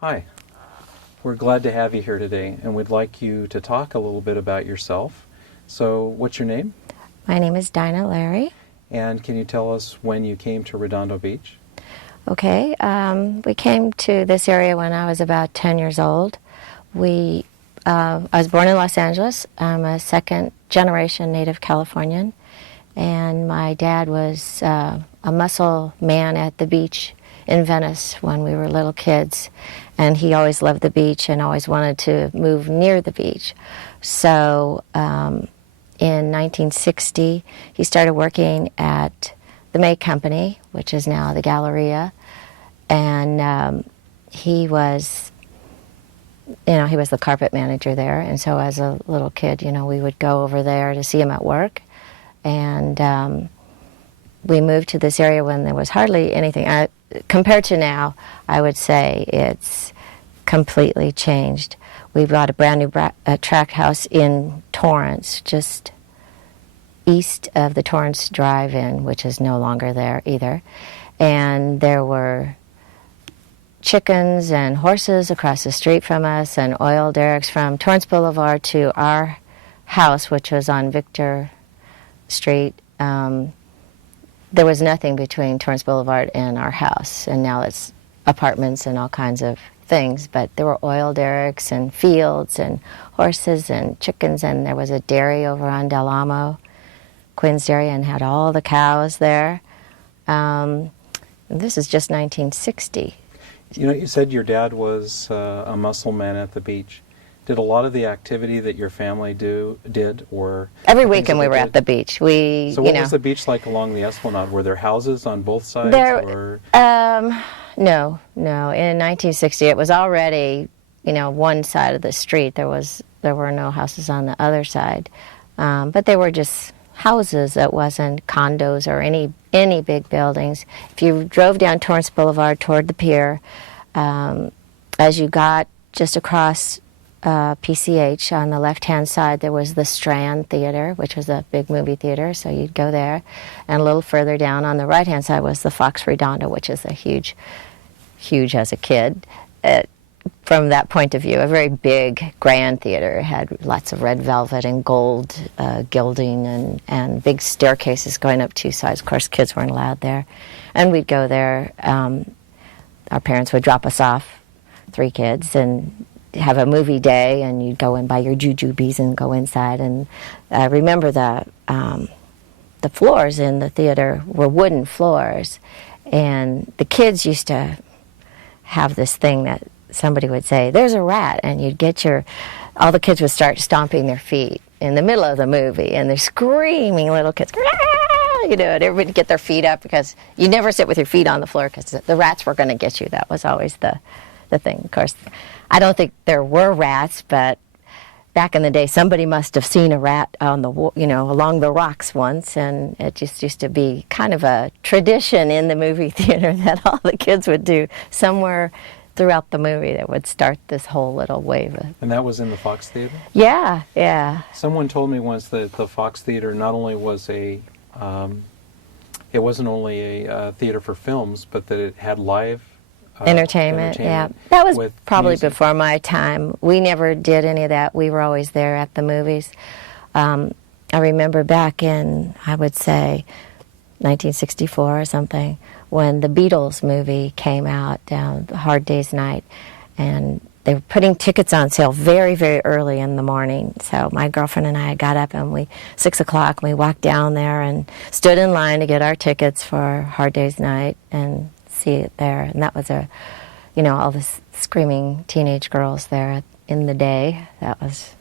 Hi, we're glad to have you here today, and we'd like you to talk a little bit about yourself. So, what's your name? My name is Dinah Lary. And can you tell us when you came to Redondo Beach? Okay, we came to this area when I was about 10 years old. I was born in Los Angeles. I'm a second-generation native Californian, and my dad was a muscle man at the beach in Venice when we were little kids, and he always loved the beach and always wanted to move near the beach. So in 1960, he started working at the May Company, which is now the Galleria, and he was the carpet manager there. And so as a little kid, we would go over there to see him at work, and we moved to this area when there was hardly anything. Compared to now, I would say it's completely changed. We bought a brand new tract house in Torrance, just east of the Torrance Drive-In, which is no longer there either. And there were chickens and horses across the street from us, and oil derricks from Torrance Boulevard to our house, which was on Victor Street. There was nothing between Torrance Boulevard and our house, and now it's apartments and all kinds of things, but there were oil derricks and fields and horses and chickens, and there was a dairy over on Del Amo, Quinn's Dairy, and had all the cows there. And this is just 1960. You said your dad was a muscle man at the beach. Did a lot of the activity that your family did, or every weekend we were at the beach? So what was the beach like along the Esplanade? Were there houses on both sides? No. In 1960, it was already, one side of the street. There were no houses on the other side, but they were just houses. It wasn't condos or any big buildings. If you drove down Torrance Boulevard toward the pier, as you got just across PCH on the left-hand side, there was the Strand Theater, which was a big movie theater, so you'd go there. And a little further down on the right-hand side was the Fox Redondo, which is a huge as a kid. From that point of view, a very big, grand theater. It had lots of red velvet and gold gilding and big staircases going up two sides. Of course, kids weren't allowed there. And we'd go there. Our parents would drop us off, 3 kids, and have a movie day, and you'd go and buy your jujubes and go inside. And I remember the floors in the theater were wooden floors, and the kids used to have this thing that somebody would say, "There's a rat," and all the kids would start stomping their feet in the middle of the movie, and they're screaming, little kids, and everybody would get their feet up, because you never sit with your feet on the floor because the rats were going to get you. That was always the thing. Of course, I don't think there were rats, but back in the day, somebody must have seen a rat on along the rocks once, and it just used to be kind of a tradition in the movie theater that all the kids would do somewhere throughout the movie that would start this whole little wave. And that was in the Fox Theater? Yeah. Someone told me once that the Fox Theater not only was it wasn't only a theater for films, but that it had live entertainment. Yeah. That was probably music before my time. We never did any of that. We were always there at the movies. I remember back in, I would say, 1964 or something, when the Beatles movie came out, Hard Day's Night, and they were putting tickets on sale very, very early in the morning. So my girlfriend and I got up, and 6 o'clock, we walked down there and stood in line to get our tickets for Hard Day's Night and see it there. And that was all the screaming teenage girls there in the day. That was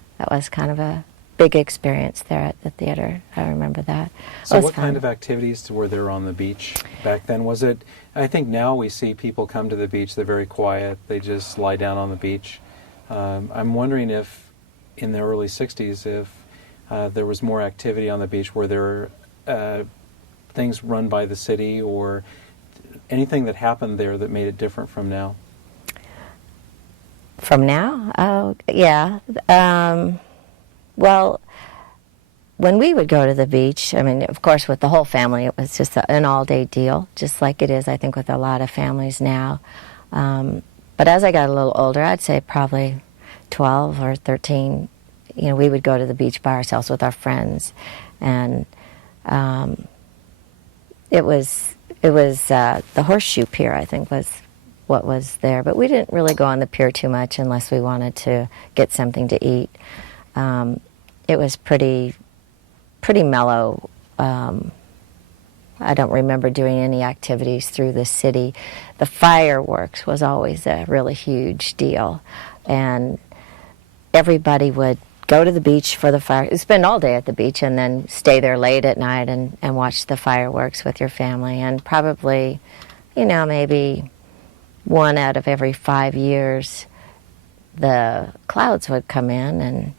kind of a big experience there at the theater. I remember that. So what kind of activities were there on the beach back then? Was it, I think now we see people come to the beach, they're very quiet, they just lie down on the beach. I'm wondering if in the early 60s, if there was more activity on the beach, were there things run by the city or anything that happened there that made it different from now? From now? Oh, yeah. Well, when we would go to the beach, I mean, of course, with the whole family, it was just an all-day deal, just like it is, I think, with a lot of families now. But as I got a little older, I'd say probably 12 or 13, we would go to the beach by ourselves with our friends, and it was the Horseshoe Pier, I think, was what was there. But we didn't really go on the pier too much unless we wanted to get something to eat. It was pretty mellow. I don't remember doing any activities through the city. The fireworks was always a really huge deal, and everybody would go to the beach for the fire. Spend all day at the beach and then stay there late at night and watch the fireworks with your family. And probably, maybe 1 out of every 5 years, the clouds would come in, and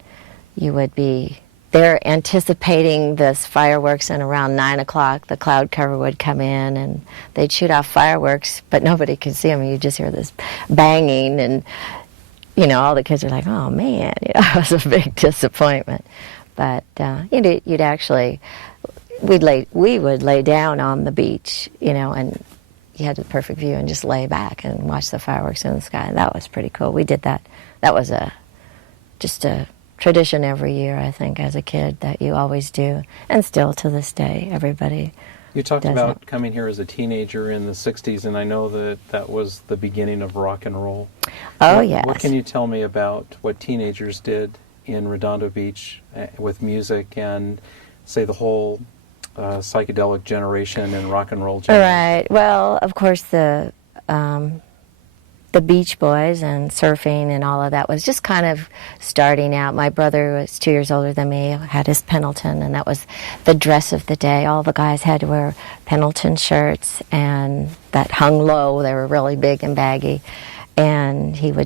you would be there anticipating this fireworks, and around 9 o'clock the cloud cover would come in and they'd shoot off fireworks, but nobody could see them. You just hear this banging, and all the kids are like, oh man, it was a big disappointment. But you'd actually, we would lay down on the beach, and you had the perfect view and just lay back and watch the fireworks in the sky. And that was pretty cool. We did that. That was just a tradition every year, I think, as a kid, that you always do, and still to this day, everybody. You talked does about it. Coming here as a teenager in the 60s, and I know that was the beginning of rock and roll. Oh, yes. What can you tell me about what teenagers did in Redondo Beach with music and, say, the whole psychedelic generation and rock and roll generation? Right. Well, of course, the Beach Boys and surfing and all of that was just kind of starting out. My brother was 2 years older than me, had his Pendleton, and that was the dress of the day. All the guys had to wear Pendleton shirts, and that hung low. They were really big and baggy. And it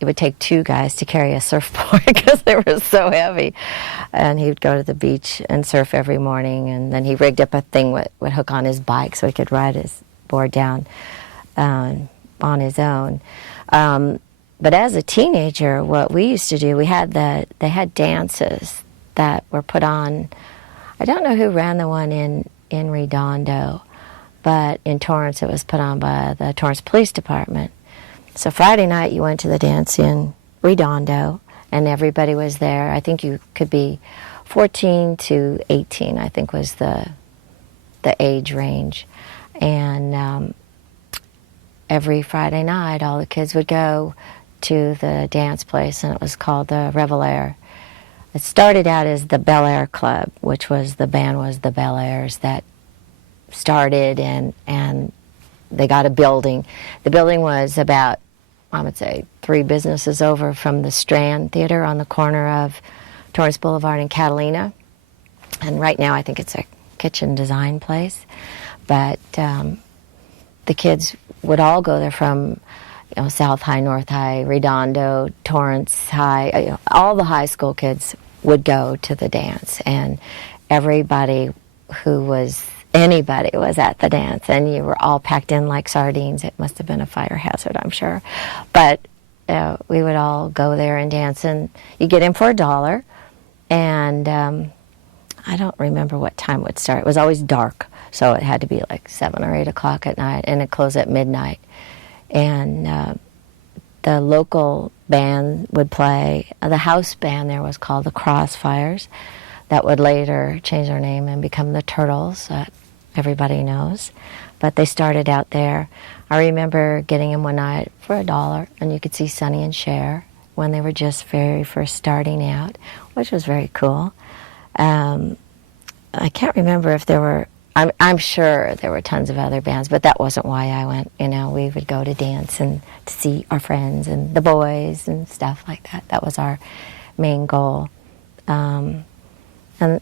would take 2 guys to carry a surfboard because they were so heavy. And he would go to the beach and surf every morning, and then he rigged up a thing that would hook on his bike so he could ride his board down on his own. But as a teenager, what we used to do, they had dances that were put on. I don't know who ran the one in Redondo, but in Torrance it was put on by the Torrance Police Department. So Friday night you went to the dance in Redondo, and everybody was there. I think you could be 14 to 18, I think was the age range. And every Friday night, all the kids would go to the dance place, and it was called the Revelier. It started out as the Bel Aire Club, which was the Bel Aires that started, and they got a building. The building was about, I would say, 3 businesses over from the Strand Theater on the corner of Torrance Boulevard and Catalina. And right now I think it's a kitchen design place. But the kids would all go there from South High, North High, Redondo, Torrance High. All the high school kids would go to the dance, and anybody was at the dance, and you were all packed in like sardines. It must have been a fire hazard, I'm sure. But we would all go there and dance, and you get in for $1, and I don't remember what time it would start. It was always dark, so it had to be like 7 or 8 o'clock at night, and it closed at midnight. And the local band would play. The house band there was called the Crossfires, that would later change their name and become the Turtles, that everybody knows. But they started out there. I remember getting them one night for $1, and you could see Sonny and Cher when they were just very first starting out, which was very cool. I can't remember if there were, I'm sure there were tons of other bands, but that wasn't why I went. We would go to dance and to see our friends and the boys and stuff like that. That was our main goal. And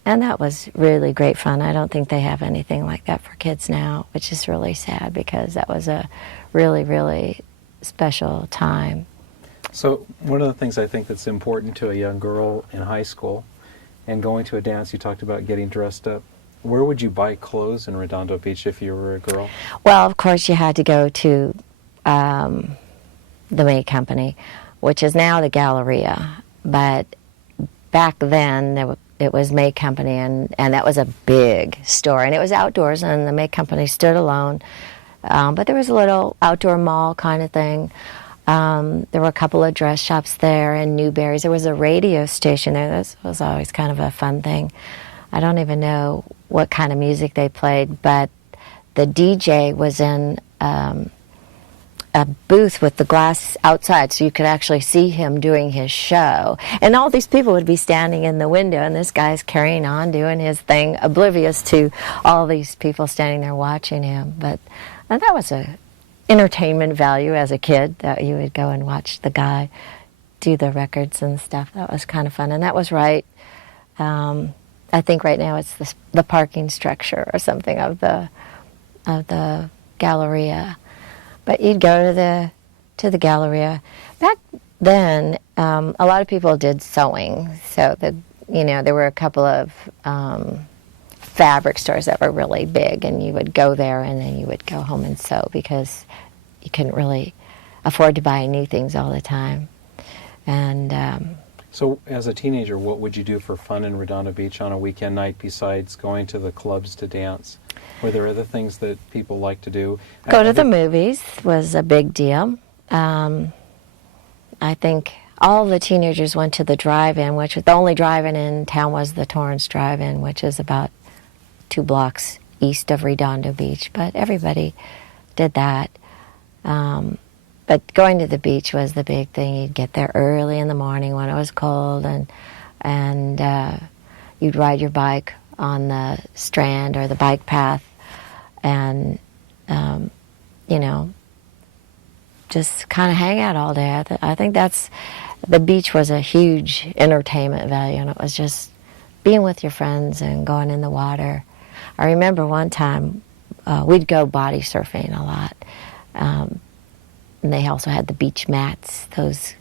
that was really great fun. I don't think they have anything like that for kids now, which is really sad, because that was a really, really special time. So one of the things I think that's important to a young girl in high school and going to a dance, you talked about getting dressed up. Where would you buy clothes in Redondo Beach if you were a girl? Well, of course, you had to go to the May Company, which is now the Galleria. But back then, it was May Company, and that was a big store. And it was outdoors, and the May Company stood alone. But there was a little outdoor mall kind of thing. There were a couple of dress shops there in Newberry's. There was a radio station there. This was always kind of a fun thing. I don't even know what kind of music they played, but the DJ was in a booth with the glass outside, so you could actually see him doing his show. And all these people would be standing in the window, and this guy's carrying on doing his thing, oblivious to all these people standing there watching him. But that was a entertainment value as a kid, that you would go and watch the guy do the records and stuff. That was kind of fun. And that was right, I think right now it's the parking structure or something of the Galleria. But you'd go to the Galleria. Back then, a lot of people did sewing. So there were a couple of fabric stores that were really big, and you would go there and then you would go home and sew because you couldn't really afford to buy new things all the time. And so as a teenager, what would you do for fun in Redondo Beach on a weekend night besides going to the clubs to dance? Were there other things that people like to do? Go to the movies was a big deal. I think all the teenagers went to the drive-in, which the only drive-in in town was the Torrance drive-in, which is about 2 blocks east of Redondo Beach. But everybody did that. But going to the beach was the big thing. You'd get there early in the morning when it was cold, and you'd ride your bike on the strand or the bike path, and just kind of hang out all day. I think the beach was a huge entertainment value, and it was just being with your friends and going in the water. I remember one time we'd go body surfing a lot. And they also had the beach mats, those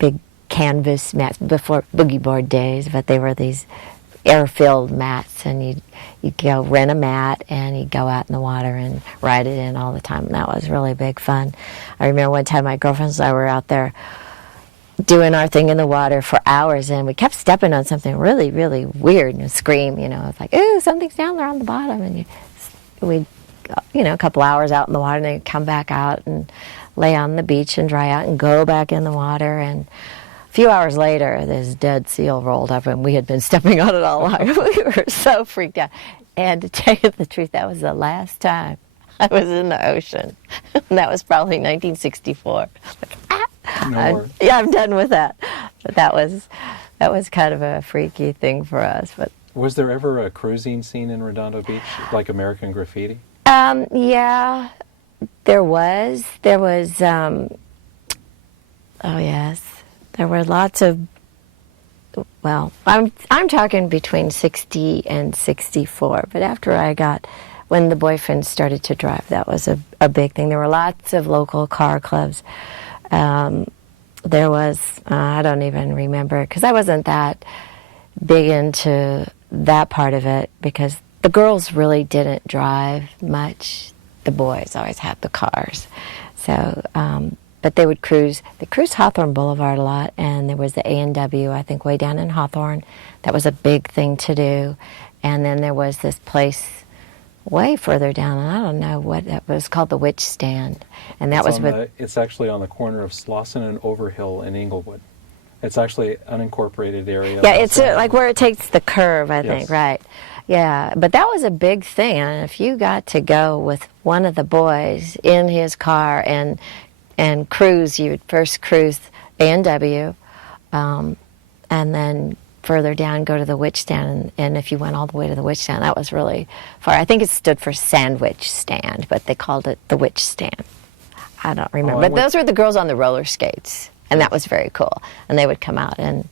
big canvas mats before boogie board days, but they were these air-filled mats, and you'd go rent a mat and you'd go out in the water and ride it in all the time, and that was really big fun. I remember one time my girlfriends and I were out there doing our thing in the water for hours, and we kept stepping on something really, really weird and scream, it's like, ooh, something's down there on the bottom, and we'd a couple hours out in the water, and then come back out and lay on the beach and dry out and go back in the water. And a few hours later, this dead seal rolled up, and we had been stepping on it all along. We were so freaked out. And to tell you the truth, that was the last time I was in the ocean. And that was probably 1964. I'm done with that. But that was kind of a freaky thing for us. But was there ever a cruising scene in Redondo Beach, like American Graffiti? Yeah, there was. There was, oh yes, there were lots of, well, I'm talking between 60 and 64, but after when the boyfriend started to drive, that was a big thing. There were lots of local car clubs. There was, I don't even remember, because I wasn't that big into that part of it, because the girls really didn't drive much. The boys always had the cars. So, but they would cruise. They cruised Hawthorne Boulevard a lot, and there was the A&W, I think, way down in Hawthorne. That was a big thing to do. And then there was this place way further down, and I don't know what it was called, the Witch Stand. And that it's actually on the corner of Slauson and Overhill in Inglewood. It's actually an unincorporated area. Yeah, it's like where it takes the curve, I think, right? Yeah, but that was a big thing. And if you got to go with one of the boys in his car and cruise, you would first cruise A&W, and then further down go to the Witch Stand. And if you went all the way to the Witch Stand, that was really far. I think it stood for Sandwich Stand, but they called it the Witch Stand. I don't remember. But those were the girls on the roller skates. And that was very cool. And they would come out and,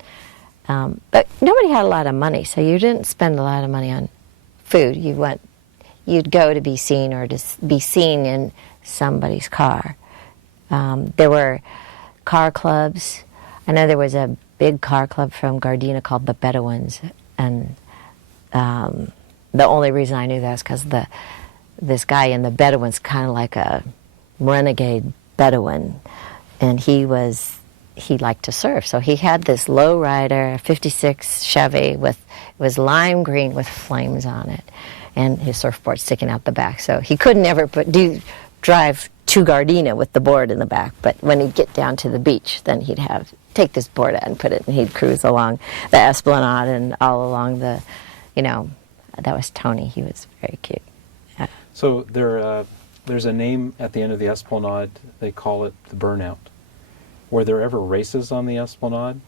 but nobody had a lot of money, so you didn't spend a lot of money on food. You'd go to be seen or to be seen in somebody's car. There were car clubs. I know there was a big car club from Gardena called the Bedouins, and the only reason I knew that is because this guy in the Bedouins kind of like a renegade Bedouin, and he liked to surf. So he had this lowrider, 56 Chevy it was lime green with flames on it, and his surfboard sticking out the back. So he could never drive two Gardena with the board in the back. But when he'd get down to the beach, then he'd take this board out and put it, and he'd cruise along the Esplanade and all along the, that was Tony. He was very cute. Yeah. So there's a name at the end of the Esplanade. They call it the Burnout. Were there ever races on the Esplanade?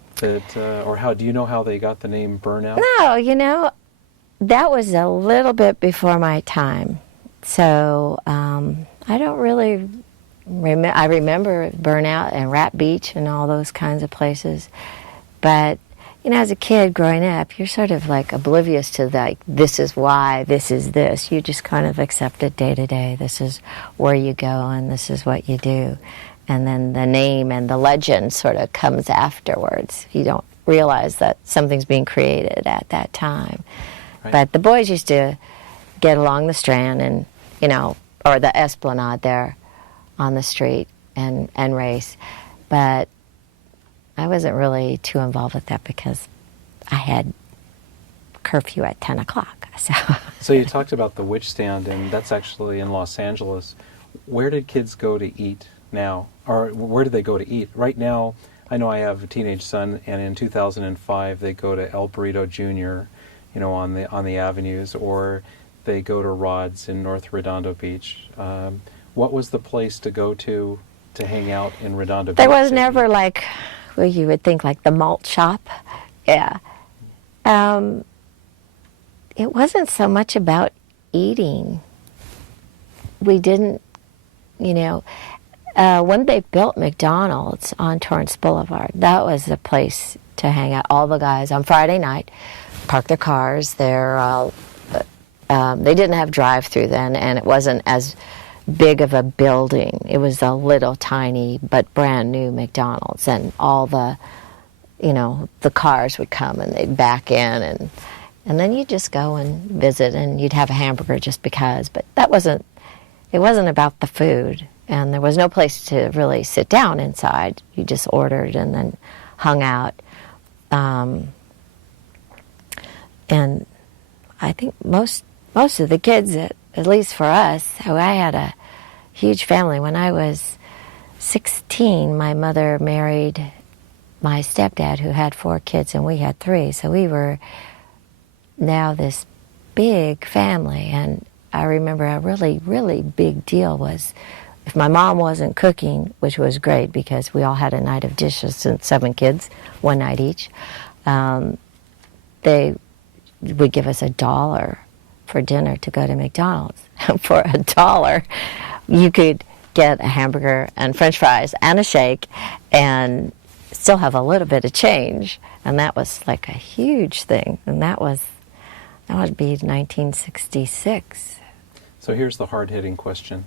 Or how do you know how they got the name Burnout? No, that was a little bit before my time. So I don't really remember. I remember Burnout and Rat Beach and all those kinds of places. But, as a kid growing up, you're sort of like oblivious to this is why, this is this. You just kind of accept it day to day. This is where you go and this is what you do. And then the name and the legend sort of comes afterwards. You don't realize that something's being created at that time. Right. But the boys used to get along the Strand and, or the Esplanade there on the street and race. But I wasn't really too involved with that because I had curfew at 10 o'clock. So you talked about the Witch Stand, and that's actually in Los Angeles. Where did kids go to eat now? Or where do they go to eat? Right now, I know I have a teenage son, and in 2005 they go to El Burrito Jr., on the avenues, or they go to Rod's in North Redondo Beach. What was the place to go to hang out in Redondo Beach? There was never you would think like the malt shop. Yeah. It wasn't so much about eating. We didn't, when they built McDonald's on Torrance Boulevard, that was the place to hang out. All the guys on Friday night park their cars there. They didn't have drive-through then, and it wasn't as big of a building. It was a little tiny but brand new McDonald's, and all the cars would come and they'd back in, and then you'd just go and visit, and you'd have a hamburger just because. But it wasn't about the food, and there was no place to really sit down inside. You just ordered and then hung out. And I think most of the kids, at least for us, I had a huge family. When I was 16, my mother married my stepdad, who had 4 kids, and we had 3. So we were now this big family. And I remember a really, really big deal was if my mom wasn't cooking, which was great because we all had a night of dishes and 7 kids, 1 night each, they would give us $1 for dinner to go to McDonald's. For $1, you could get a hamburger and French fries and a shake and still have a little bit of change. And that was like a huge thing. And that would be 1966. So here's the hard-hitting question.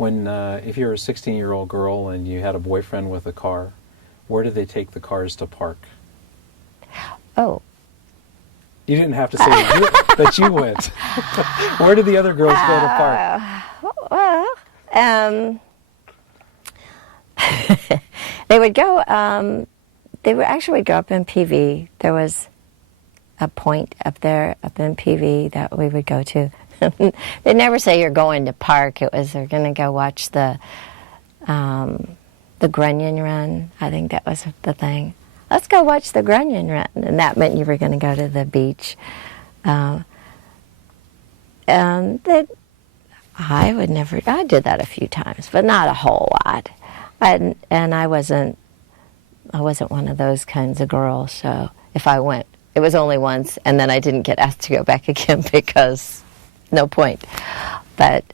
If you're a 16-year-old girl and you had a boyfriend with a car, where did they take the cars to park? Oh. You didn't have to say that you went. Where did the other girls go to park? Well, they would go. They would actually go up in PV. There was a point up there, up in PV, that we would go to. They'd never say you're going to park. It was they're going to go watch the Grunion Run. I think that was the thing. Let's go watch the Grunion Run. And that meant you were going to go to the beach. I did that a few times, but not a whole lot. And I wasn't one of those kinds of girls, so if I went, it was only once, and then I didn't get asked to go back again because no point. But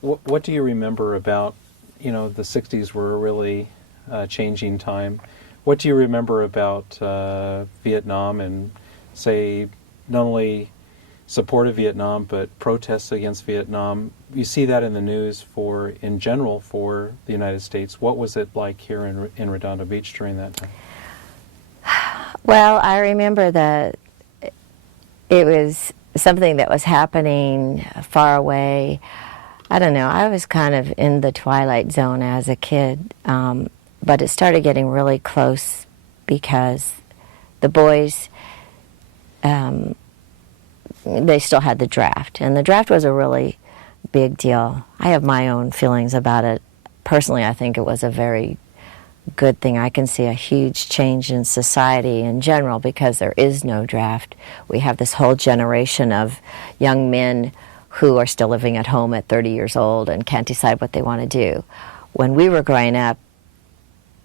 what do you remember about, the 60s were a really changing time. What do you remember about Vietnam and, say, not only support of Vietnam, but protests against Vietnam? You see that in the news in general for the United States. What was it like here in Redondo Beach during that time? Well, I remember that it was something that was happening far away. I don't know. I was kind of in the twilight zone as a kid. But it started getting really close because the boys, they still had the draft. And the draft was a really big deal. I have my own feelings about it. Personally, I think it was a very good thing. I can see a huge change in society in general because there is no draft. We have this whole generation of young men who are still living at home at 30 years old and can't decide what they want to do. When we were growing up,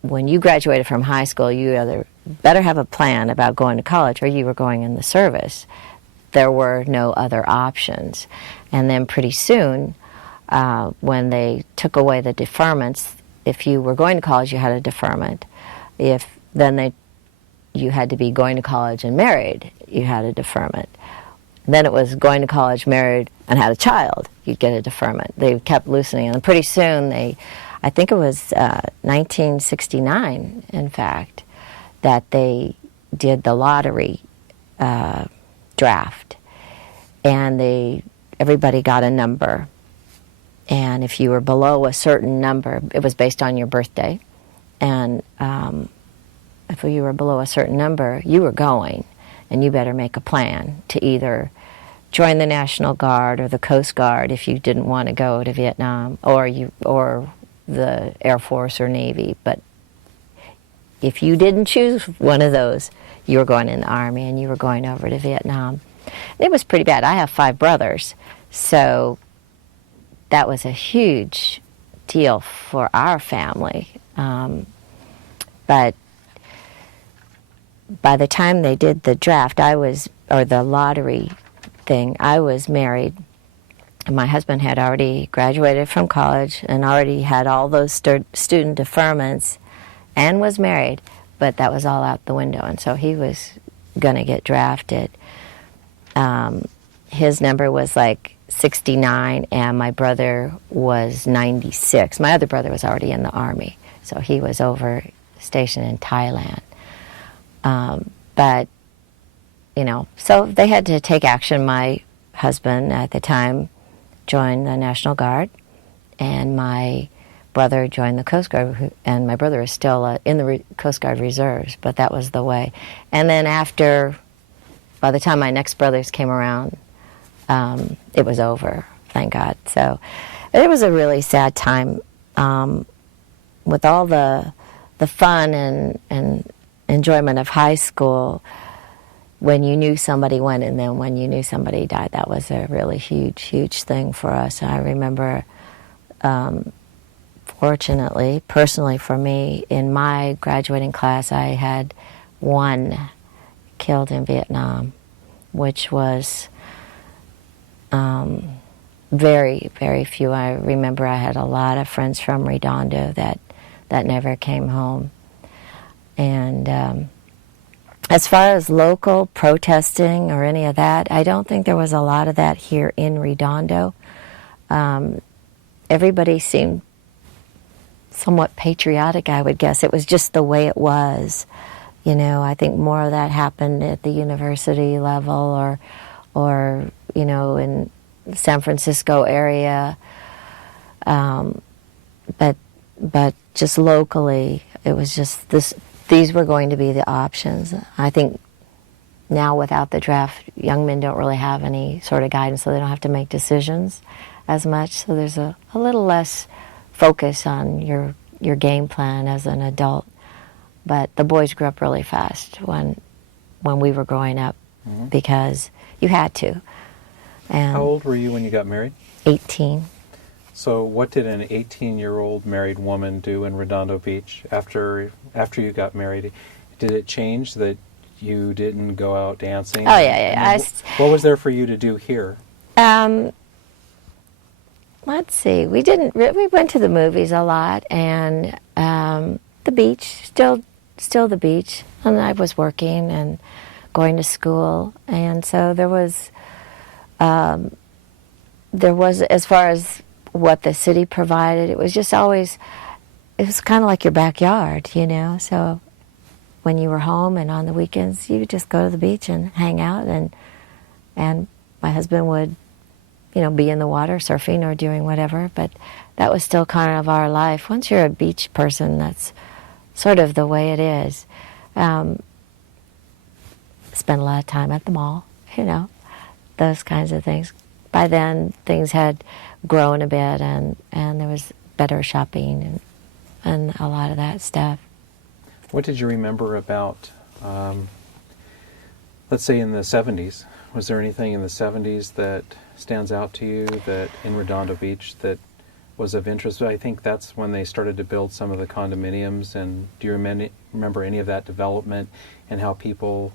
when you graduated from high school, you either better have a plan about going to college or you were going in the service. There were no other options. And then pretty soon, when they took away the deferments, if you were going to college, you had a deferment. If then you had to be going to college and married, you had a deferment. Then it was going to college, married, and had a child, you'd get a deferment. They kept loosening, and pretty soon I think it was 1969, in fact, that they did the lottery draft, and everybody got a number. And if you were below a certain number, it was based on your birthday, and if you were below a certain number, you were going, and you better make a plan to either join the National Guard or the Coast Guard if you didn't want to go to Vietnam, or the Air Force or Navy. But if you didn't choose one of those, you were going in the Army and you were going over to Vietnam. It was pretty bad. I have 5 brothers, so that was a huge deal for our family. But by the time they did the draft, or the lottery thing, I was married. My husband had already graduated from college and already had all those student deferments and was married, but that was all out the window, and so he was going to get drafted. His number was like 69, and my brother was 96. My other brother was already in the Army, so he was over stationed in Thailand. But, so they had to take action. My husband at the time joined the National Guard, and my brother joined the Coast Guard, and my brother is still in the Coast Guard Reserves, but that was the way. And then by the time my next brothers came around, it was over, thank God. So it was a really sad time with all the fun and enjoyment of high school. When you knew somebody went, and then when you knew somebody died, that was a really huge thing for us. I remember, fortunately, personally for me, in my graduating class, I had 1 killed in Vietnam, which was very, very few. I remember I had a lot of friends from Redondo that never came home. And as far as local protesting or any of that, I don't think there was a lot of that here in Redondo. Everybody seemed somewhat patriotic, I would guess. It was just the way it was. I think more of that happened at the university level or in San Francisco area. But just locally, it was just these were going to be the options. I think now without the draft, young men don't really have any sort of guidance, so they don't have to make decisions as much. So there's a little less focus on your game plan as an adult. But the boys grew up really fast when we were growing up, because you had to. And how old were you when you got married? 18. So what did an 18-year-old married woman do in Redondo Beach after you got married? Did it change that you didn't go out dancing? Oh, yeah. What was there for you to do here? Let's see. We went to the movies a lot, and the beach, still the beach. And I was working and going to school, and so there was, as far as what the city provided, it was just always, it was kind of like your backyard, so when you were home and on the weekends, you would just go to the beach and hang out, and my husband would, be in the water surfing or doing whatever, but that was still kind of our life. Once you're a beach person, that's sort of the way it is. Spent a lot of time at the mall, those kinds of things. By then, things grown a bit, and there was better shopping and a lot of that stuff. What did you remember about, let's say, in the 70s? Was there anything in the 70s that stands out to you that in Redondo Beach that was of interest? I think that's when they started to build some of the condominiums. And do you remember any of that development and how people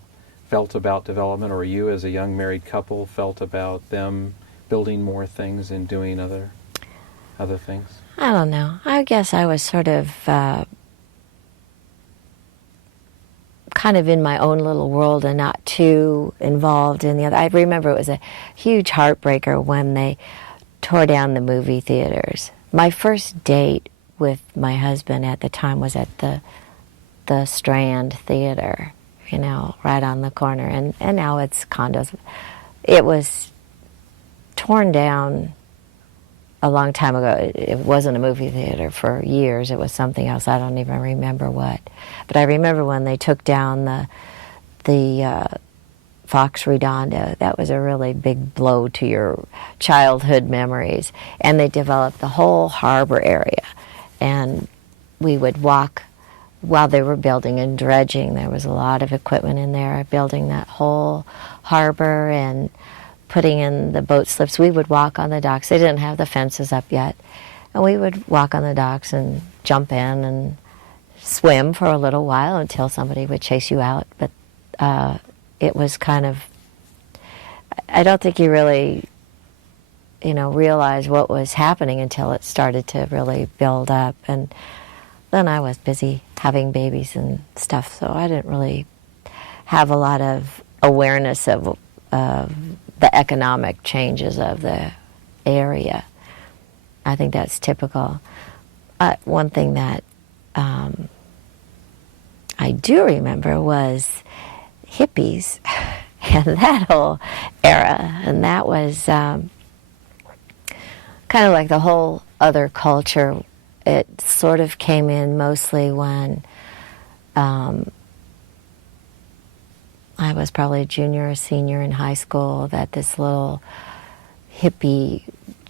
felt about development, or you as a young married couple felt about them building more things and doing other things? I don't know. I guess I was sort of kind of in my own little world and not too involved in the other. I remember it was a huge heartbreaker when they tore down the movie theaters. My first date with my husband at the time was at the Strand Theater, right on the corner, and now it's condos. It was torn down a long time ago. It wasn't a movie theater for years. It was something else. I don't even remember what. But I remember when they took down the Fox Redondo. That was a really big blow to your childhood memories. And they developed the whole harbor area. And we would walk while they were building and dredging. There was a lot of equipment in there, building that whole harbor and putting in the boat slips. We would walk on the docks. They didn't have the fences up yet. And we would walk on the docks and jump in and swim for a little while until somebody would chase you out. But it was kind of, I don't think you really, realized what was happening until it started to really build up. And then I was busy having babies and stuff, so I didn't really have a lot of awareness of the economic changes of the area. I think that's typical. One thing that I do remember was hippies and that whole era, and that was kind of like the whole other culture. It sort of came in mostly when I was probably a junior or senior in high school, that this little hippie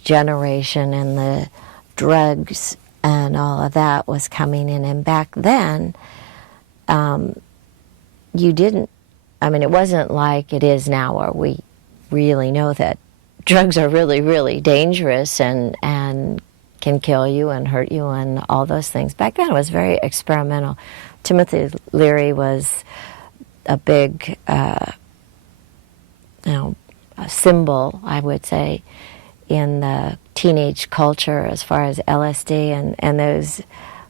generation and the drugs and all of that was coming in. And back then, it wasn't like it is now where we really know that drugs are really, really dangerous and can kill you and hurt you and all those things. Back then it was very experimental. Timothy Leary was a big a symbol, I would say, in the teenage culture as far as LSD and those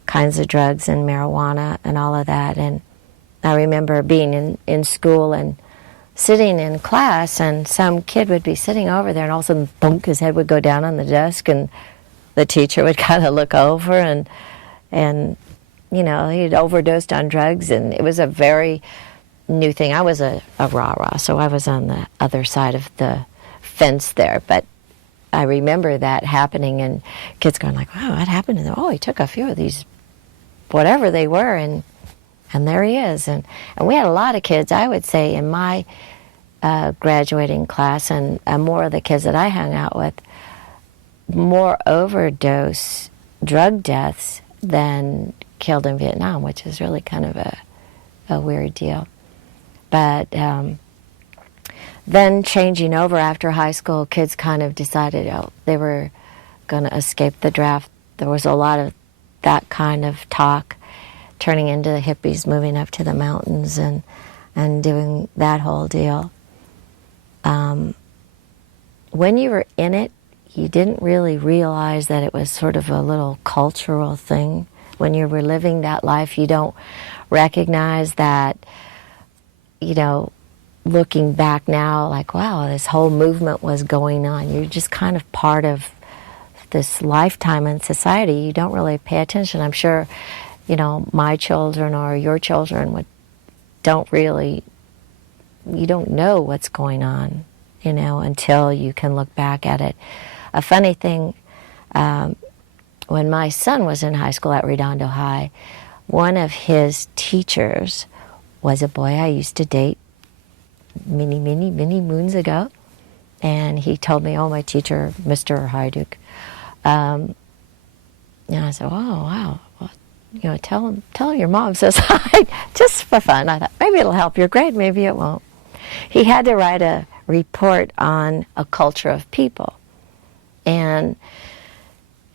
kinds of drugs and marijuana and all of that. And I remember being in school and sitting in class, and some kid would be sitting over there, and all of a sudden, thunk, his head would go down on the desk, and the teacher would kind of look over, and he'd overdosed on drugs, and it was a very new thing. I was a rah-rah, so I was on the other side of the fence there, but I remember that happening, and kids going like, wow, what happened to them? Oh, he took a few of these, whatever they were, and there he is. And we had a lot of kids, I would say, in my graduating class, and more of the kids that I hung out with, more overdose drug deaths than killed in Vietnam, which is really kind of a weird deal. But then changing over after high school, kids kind of decided they were going to escape the draft. There was a lot of that kind of talk, turning into the hippies, moving up to the mountains and doing that whole deal. When you were in it, you didn't really realize that it was sort of a little cultural thing. When you were living that life, you don't recognize that, looking back now, like, wow, this whole movement was going on. You're just kind of part of this lifetime in society. You don't really pay attention. I'm sure, my children or your children you don't know what's going on, until you can look back at it. A funny thing, when my son was in high school at Redondo High, one of his teachers was a boy I used to date many moons ago. And he told me, my teacher, Mr. Hajduk, I said, oh, wow. Well, tell your mom says hi, just for fun. I thought, maybe it'll help your grade, maybe it won't. He had to write a report on a culture of people. And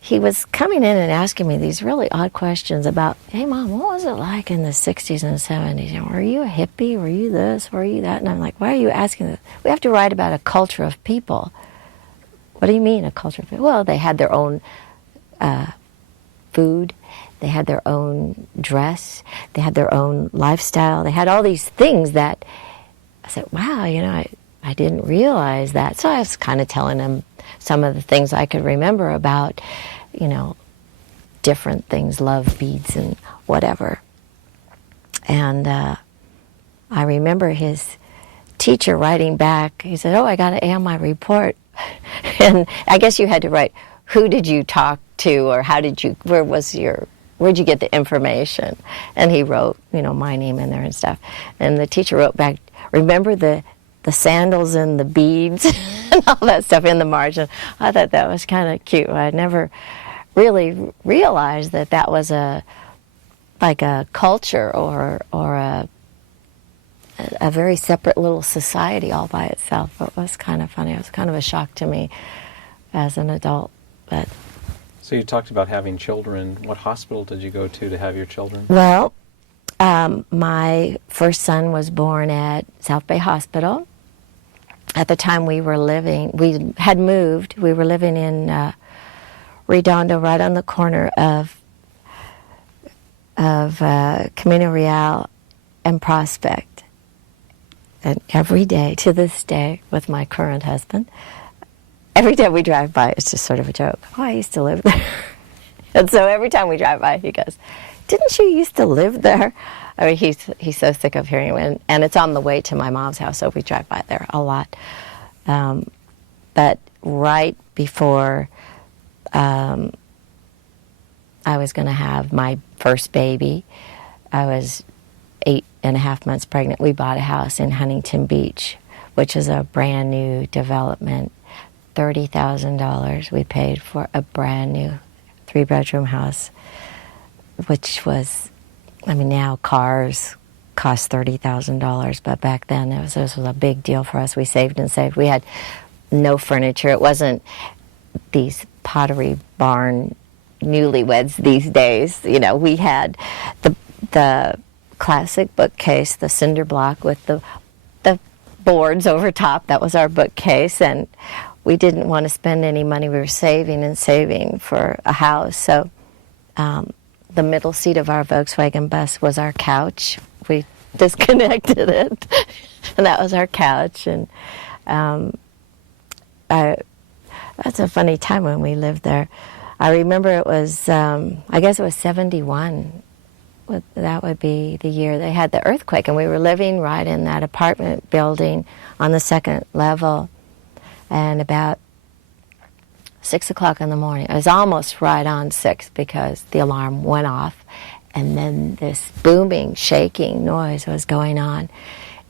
he was coming in and asking me these really odd questions about, hey, Mom, what was it like in the 60s and 70s? And were you a hippie? Were you this? Were you that? And I'm like, why are you asking this? We have to write about a culture of people. What do you mean, a culture of people? Well, they had their own food. They had their own dress. They had their own lifestyle. They had all these things that I said, wow, I didn't realize that. So I was kind of telling him some of the things I could remember about, different things, love beads and whatever. And I remember his teacher writing back. He said, oh, I got an A on my report. And I guess you had to write, who did you talk to, or where'd you get the information? And he wrote, my name in there and stuff. And the teacher wrote back, remember the sandals and the beads and all that stuff in the margin. I thought that was kind of cute. I never really realized that was a culture or a very separate little society all by itself. It was kind of funny. It was kind of a shock to me as an adult. But so you talked about having children. What hospital did you go to have your children? Well, my first son was born at South Bay Hospital. At the time we had moved. We were living in Redondo, right on the corner of Camino Real and Prospect. And every day, to this day, with my current husband, every time we drive by, it's just sort of a joke. Oh, I used to live there. And so every time we drive by, he goes, didn't you used to live there? I mean, he's so sick of hearing it. And it's on the way to my mom's house, so we drive by there a lot. But right before I was going to have my first baby, I was 8.5 months pregnant. We bought a house in Huntington Beach, which is a brand new development. $30,000 we paid for a brand new 3-bedroom house, which was, now cars cost $30,000, but back then this was a big deal for us. We saved and saved. We had no furniture. It wasn't these Pottery Barn newlyweds these days. We had the classic bookcase, the cinder block with the boards over top. That was our bookcase, and we didn't want to spend any money. We were saving and saving for a house. So the middle seat of our Volkswagen bus was our couch. We disconnected it, and that was our couch. And that's a funny time when we lived there. I remember it was, I guess it was 71. That would be the year they had the earthquake, and we were living right in that apartment building on the second level. And about 6 o'clock in the morning, it was almost right on 6 because the alarm went off, and then this booming, shaking noise was going on.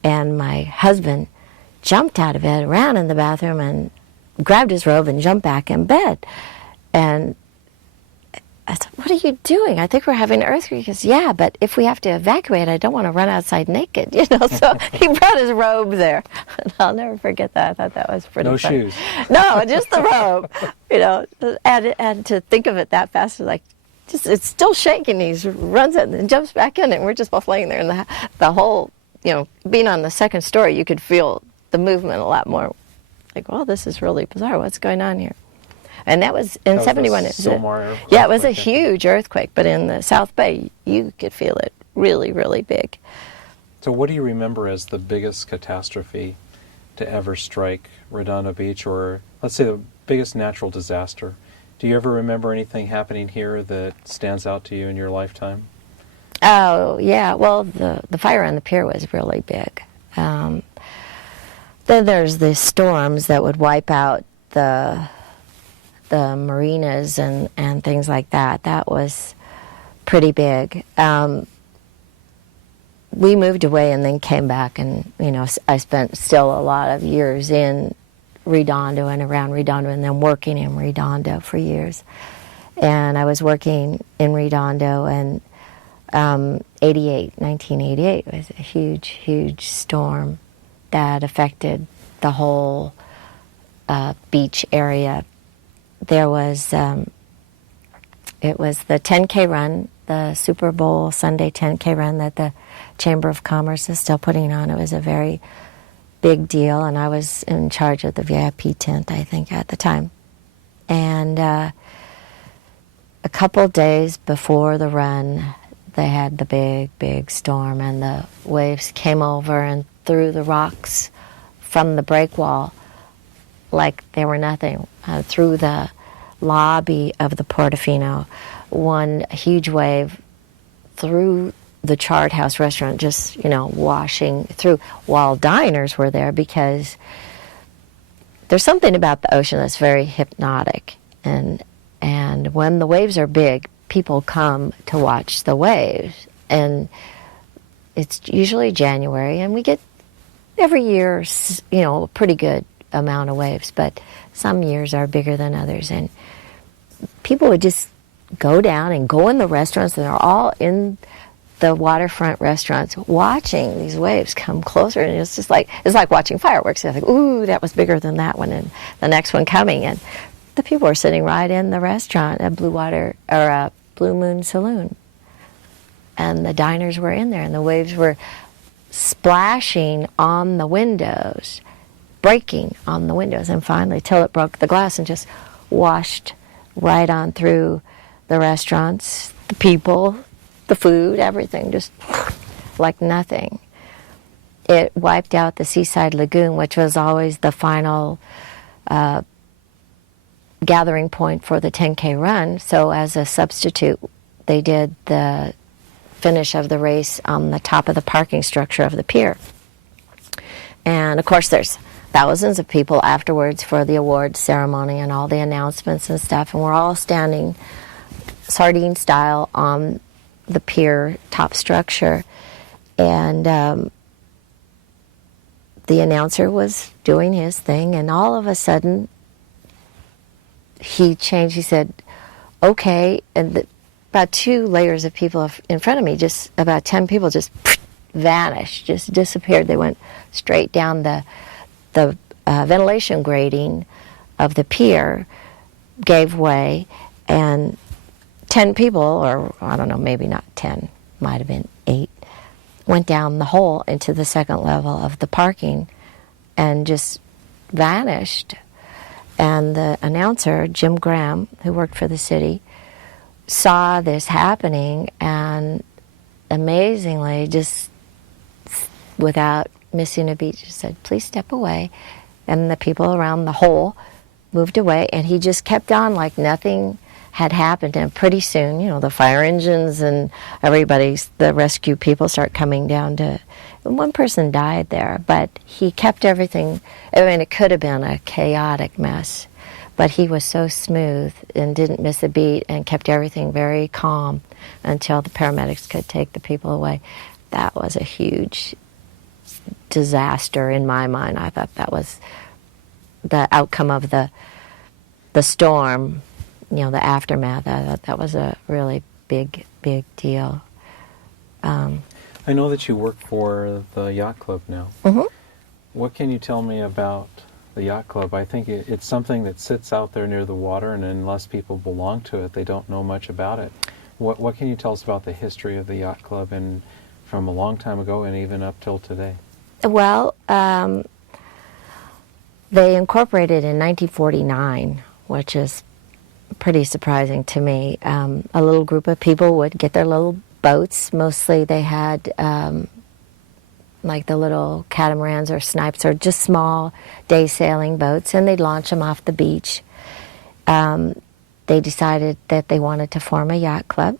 And my husband jumped out of bed, ran in the bathroom, and grabbed his robe and jumped back in bed. And I said, what are you doing? I think we're having an earthquake. He goes, yeah, but if we have to evacuate, I don't want to run outside naked, So he brought his robe there. And I'll never forget that. I thought that was pretty funny. No shoes. No, just the robe. And to think of it that fast, it's still shaking. He runs it and jumps back in, and we're just both laying there. And the whole, being on the second story, you could feel the movement a lot more. Well, this is really bizarre. What's going on here? And that was in 71. Yeah, it was a huge earthquake, but in the South Bay, you could feel it really, really big. So what do you remember as the biggest catastrophe to ever strike Redondo Beach, or let's say the biggest natural disaster? Do you ever remember anything happening here that stands out to you in your lifetime? Oh, yeah. Well, the fire on the pier was really big. Then there's the storms that would wipe out the marinas and things like that. That was pretty big. We moved away and then came back, and I spent still a lot of years in Redondo and around Redondo, and then working in Redondo for years. And I was working in Redondo, and 1988 was a huge, huge storm that affected the whole beach area. There was, it was the 10K run, the Super Bowl Sunday 10K run that the Chamber of Commerce is still putting on. It was a very big deal, and I was in charge of the VIP tent, I think, at the time. And a couple days before the run, they had the big, big storm, and the waves came over and threw the rocks from the break wall like they were nothing, through the lobby of the Portoෆino. One huge wave through the Charthouse restaurant, just, washing through, while diners were there, because there's something about the ocean that's very hypnotic. And when the waves are big, people come to watch the waves. And it's usually January, and we get every year, a pretty good amount of waves, but some years are bigger than others. And people would just go down and go in the restaurants, and they're all in the waterfront restaurants watching these waves come closer, and it's like watching fireworks. It's like, ooh, that was bigger than that one, and the next one coming. And the people were sitting right in the restaurant at Blue Moon Saloon, and the diners were in there, and the waves were splashing on the windows, breaking on the windows, and finally, till it broke the glass and just washed right on through the restaurants, the people, the food, everything, just like nothing. It wiped out the Seaside Lagoon, which was always the final gathering point for the 10K run. So as a substitute, they did the finish of the race on the top of the parking structure of the pier. And of course, there's thousands of people afterwards for the awards ceremony and all the announcements and stuff, and we're all standing sardine style on the pier top structure. And the announcer was doing his thing, and all of a sudden he changed. He said, okay, and about 2 layers of people in front of me, just about 10 people, just vanished, just disappeared. They went straight down the ventilation grating of the pier, gave way, and 10 people, or I don't know, maybe not 10, might have been 8, went down the hole into the second level of the parking and just vanished. And the announcer, Jim Graham, who worked for the city, saw this happening, and amazingly, just without missing a beat, just said, please step away. And the people around the hole moved away, and he just kept on like nothing had happened. And pretty soon, the fire engines and the rescue people start coming down to, and one person died there, but he kept everything. I mean, it could have been a chaotic mess, but he was so smooth and didn't miss a beat and kept everything very calm until the paramedics could take the people away. That was a huge disaster in my mind. I thought that was the outcome of the storm, the aftermath. I thought that was a really big deal. I know that you work for the Yacht Club now. Mm-hmm. What can you tell me about the Yacht Club? I think it's something that sits out there near the water, and unless people belong to it, they don't know much about it. What can you tell us about the history of the Yacht Club, and from a long time ago and even up till today? Well, they incorporated in 1949, which is pretty surprising to me. A little group of people would get their little boats. Mostly they had like the little catamarans or snipes or just small day sailing boats, and they'd launch them off the beach. They decided that they wanted to form a yacht club.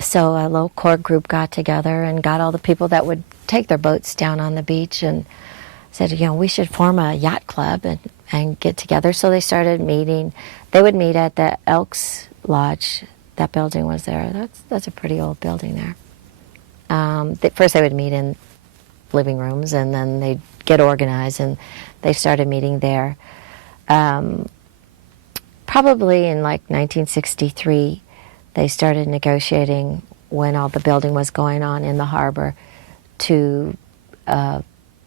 So a little core group got together and got all the people that would take their boats down on the beach and said, we should form a yacht club and get together. So they started meeting. They would meet at the Elks Lodge. That building was there. That's a pretty old building there. First they would meet in living rooms, and then they'd get organized, and they started meeting there. Probably in like 1963, they started negotiating when all the building was going on in the harbor to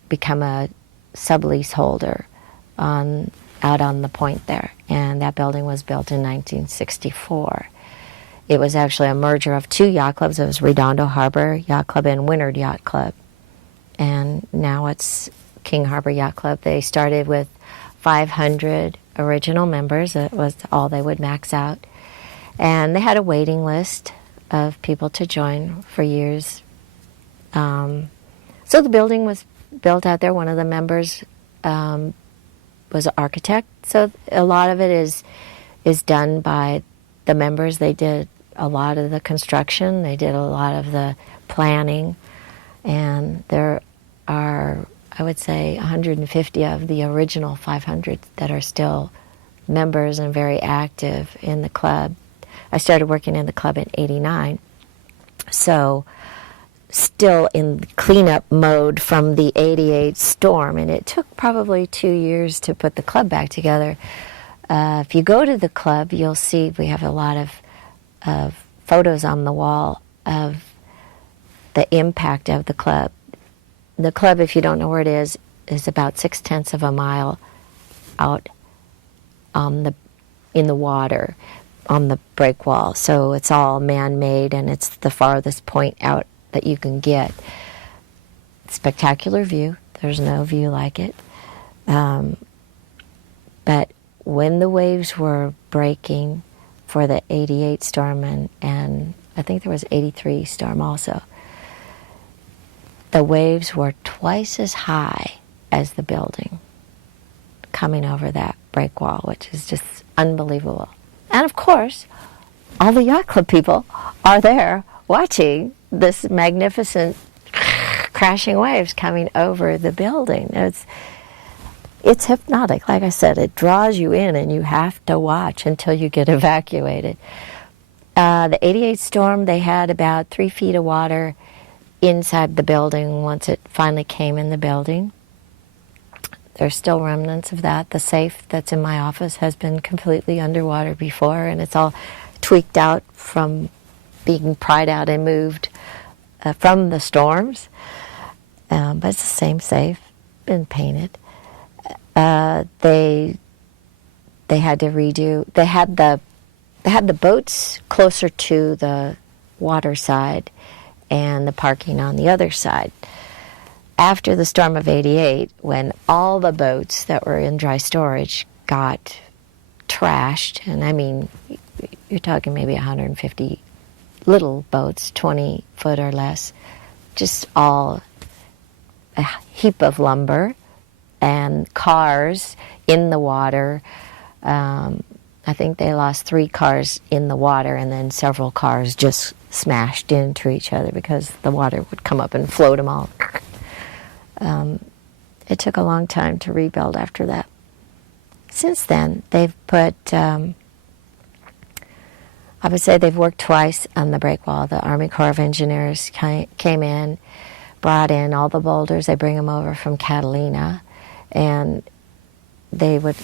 become a sublease holder out on the point there. And that building was built in 1964. It was actually a merger of two yacht clubs. It was Redondo Harbor Yacht Club and Windward Yacht Club. And now it's King Harbor Yacht Club. They started with 500 original members. It was all they would max out. And they had a waiting list of people to join for years. So the building was built out there. One of the members was an architect. So a lot of it is done by the members. They did a lot of the construction. They did a lot of the planning. And there are, I would say, 150 of the original 500 that are still members and very active in the club. I started working in the club in '89, so still in cleanup mode from the '88 storm, and it took probably 2 years to put the club back together. If you go to the club, you'll see we have a lot of photos on the wall of the impact of the club. The club, if you don't know where it is about 6/10 of a mile out in the water on the break wall. So it's all man-made, and it's the farthest point out that you can get. Spectacular view. There's no view like it. But when the waves were breaking for the '88 storm, and I think there was '83 storm also, the waves were twice as high as the building coming over that break wall, which is just unbelievable. And of course, all the yacht club people are there watching this magnificent crashing waves coming over the building. It's hypnotic. Like I said, it draws you in, and you have to watch until you get evacuated. The '88 storm, they had about 3 feet of water inside the building once it finally came in the building. There's still remnants of that. The safe that's in my office has been completely underwater before, and it's all tweaked out from being pried out and moved from the storms. But it's the same safe, been painted. They had to redo. They had the boats closer to the water side and the parking on the other side. After the storm of '88, when all the boats that were in dry storage got trashed, and I mean, you're talking maybe 150 little boats, 20 foot or less, just all a heap of lumber and cars in the water. I think they lost 3 cars in the water, and then several cars just smashed into each other because the water would come up and float them all. It took a long time to rebuild after that. Since then, they've put, I would say they've worked twice on the break wall. The Army Corps of Engineers came in, brought in all the boulders. They bring them over from Catalina, and they would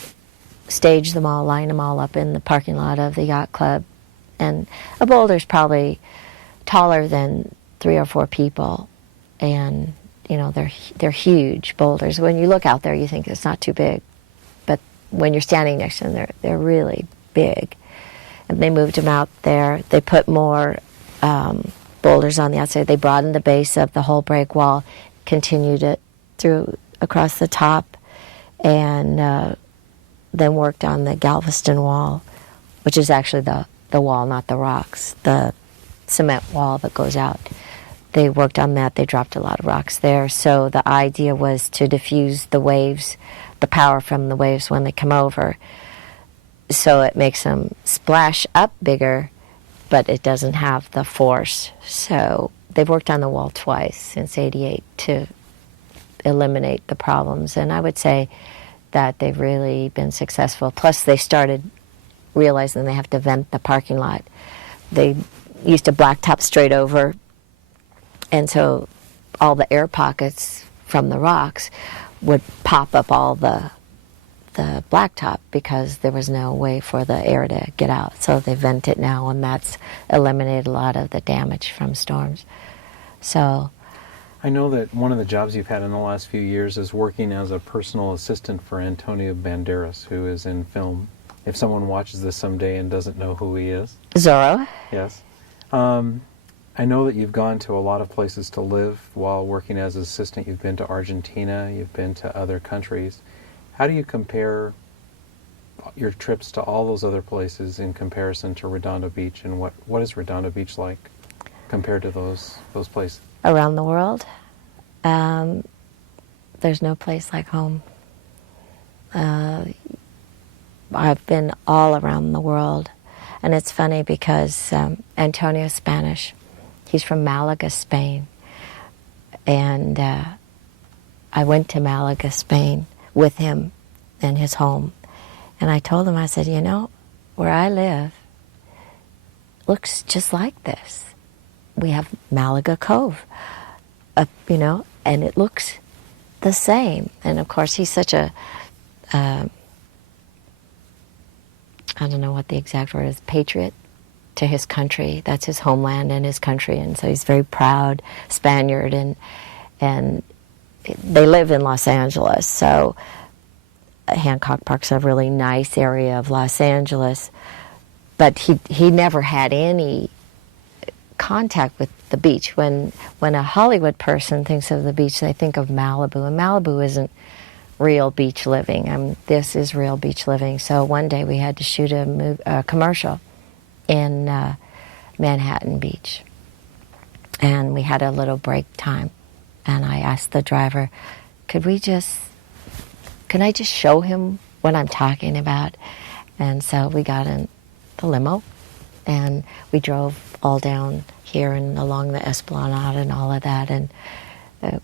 stage them all, line them all up in the parking lot of the yacht club. And a boulder's probably taller than 3 or 4 people, and you know, they're huge boulders. When you look out there, you think it's not too big, but when you're standing next to them, they're really big. And they moved them out there. They put more boulders on the outside. They broadened the base of the whole break wall, continued it through across the top, and then worked on the Galveston wall, which is actually the wall, not the rocks, the cement wall that goes out. They worked on that. They dropped a lot of rocks there. So the idea was to diffuse the waves, the power from the waves when they come over. So it makes them splash up bigger, but it doesn't have the force. So they've worked on the wall twice since '88 to eliminate the problems. And I would say that they've really been successful. Plus they started realizing they have to vent the parking lot. They used to blacktop straight over, and so all the air pockets from the rocks would pop up all the blacktop because there was no way for the air to get out. So they vent it now, and that's eliminated a lot of the damage from storms. So I know that one of the jobs you've had in the last few years is working as a personal assistant for Antonio Banderas, who is in film. If someone watches this someday and doesn't know who he is. Zorro. Yes. I know that you've gone to a lot of places to live while working as an assistant. You've been to Argentina, you've been to other countries. How do you compare your trips to all those other places in comparison to Redondo Beach, and what is Redondo Beach like compared to those places? Around the world, there's no place like home. I've been all around the world, and it's funny because Antonio's Spanish. He's from Malaga, Spain, and I went to Malaga, Spain with him in his home, and I told him, I said, you know, where I live looks just like this. We have Malaga Cove, you know, and it looks the same. And of course, he's such a, I don't know what the exact word is, patriot to his country. That's his homeland and his country. And so he's very proud Spaniard, and they live in Los Angeles. So Hancock Park's a really nice area of Los Angeles, but he never had any contact with the beach. When a Hollywood person thinks of the beach, they think of Malibu, and Malibu isn't real beach living. This is real beach living. So one day we had to shoot a commercial in Manhattan Beach, and we had a little break time, and I asked the driver, can I just show him what I'm talking about? And so we got in the limo, and we drove all down here and along the Esplanade and all of that. And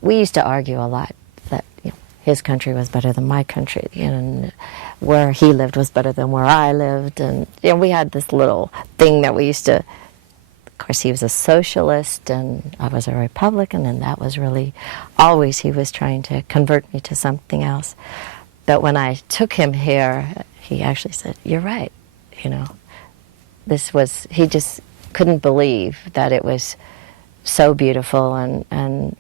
we used to argue a lot that, you know, his country was better than my country, and where he lived was better than where I lived. And you know, we had this little thing that we used to. Of course, he was a socialist and I was a Republican, and that was really always, he was trying to convert me to something else. But when I took him here, he actually said, "You're right," you know. He just couldn't believe that it was so beautiful, and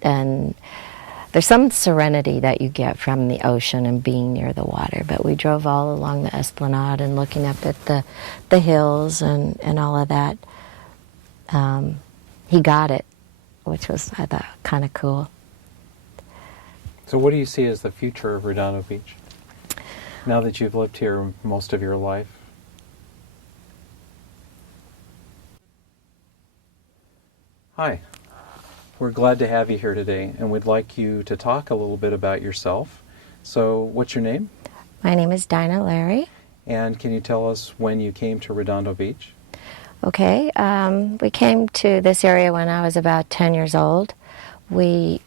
there's some serenity that you get from the ocean and being near the water. But we drove all along the Esplanade and looking up at the hills and all of that. He got it, which was, I thought, kind of cool. So what do you see as the future of Redondo Beach, now that you've lived here most of your life? Hi, we're glad to have you here today, and we'd like you to talk a little bit about yourself. So what's your name? My name is Dinah Lary. And can you tell us when you came to Redondo Beach? Okay, we came to this area when I was about 10 years old. I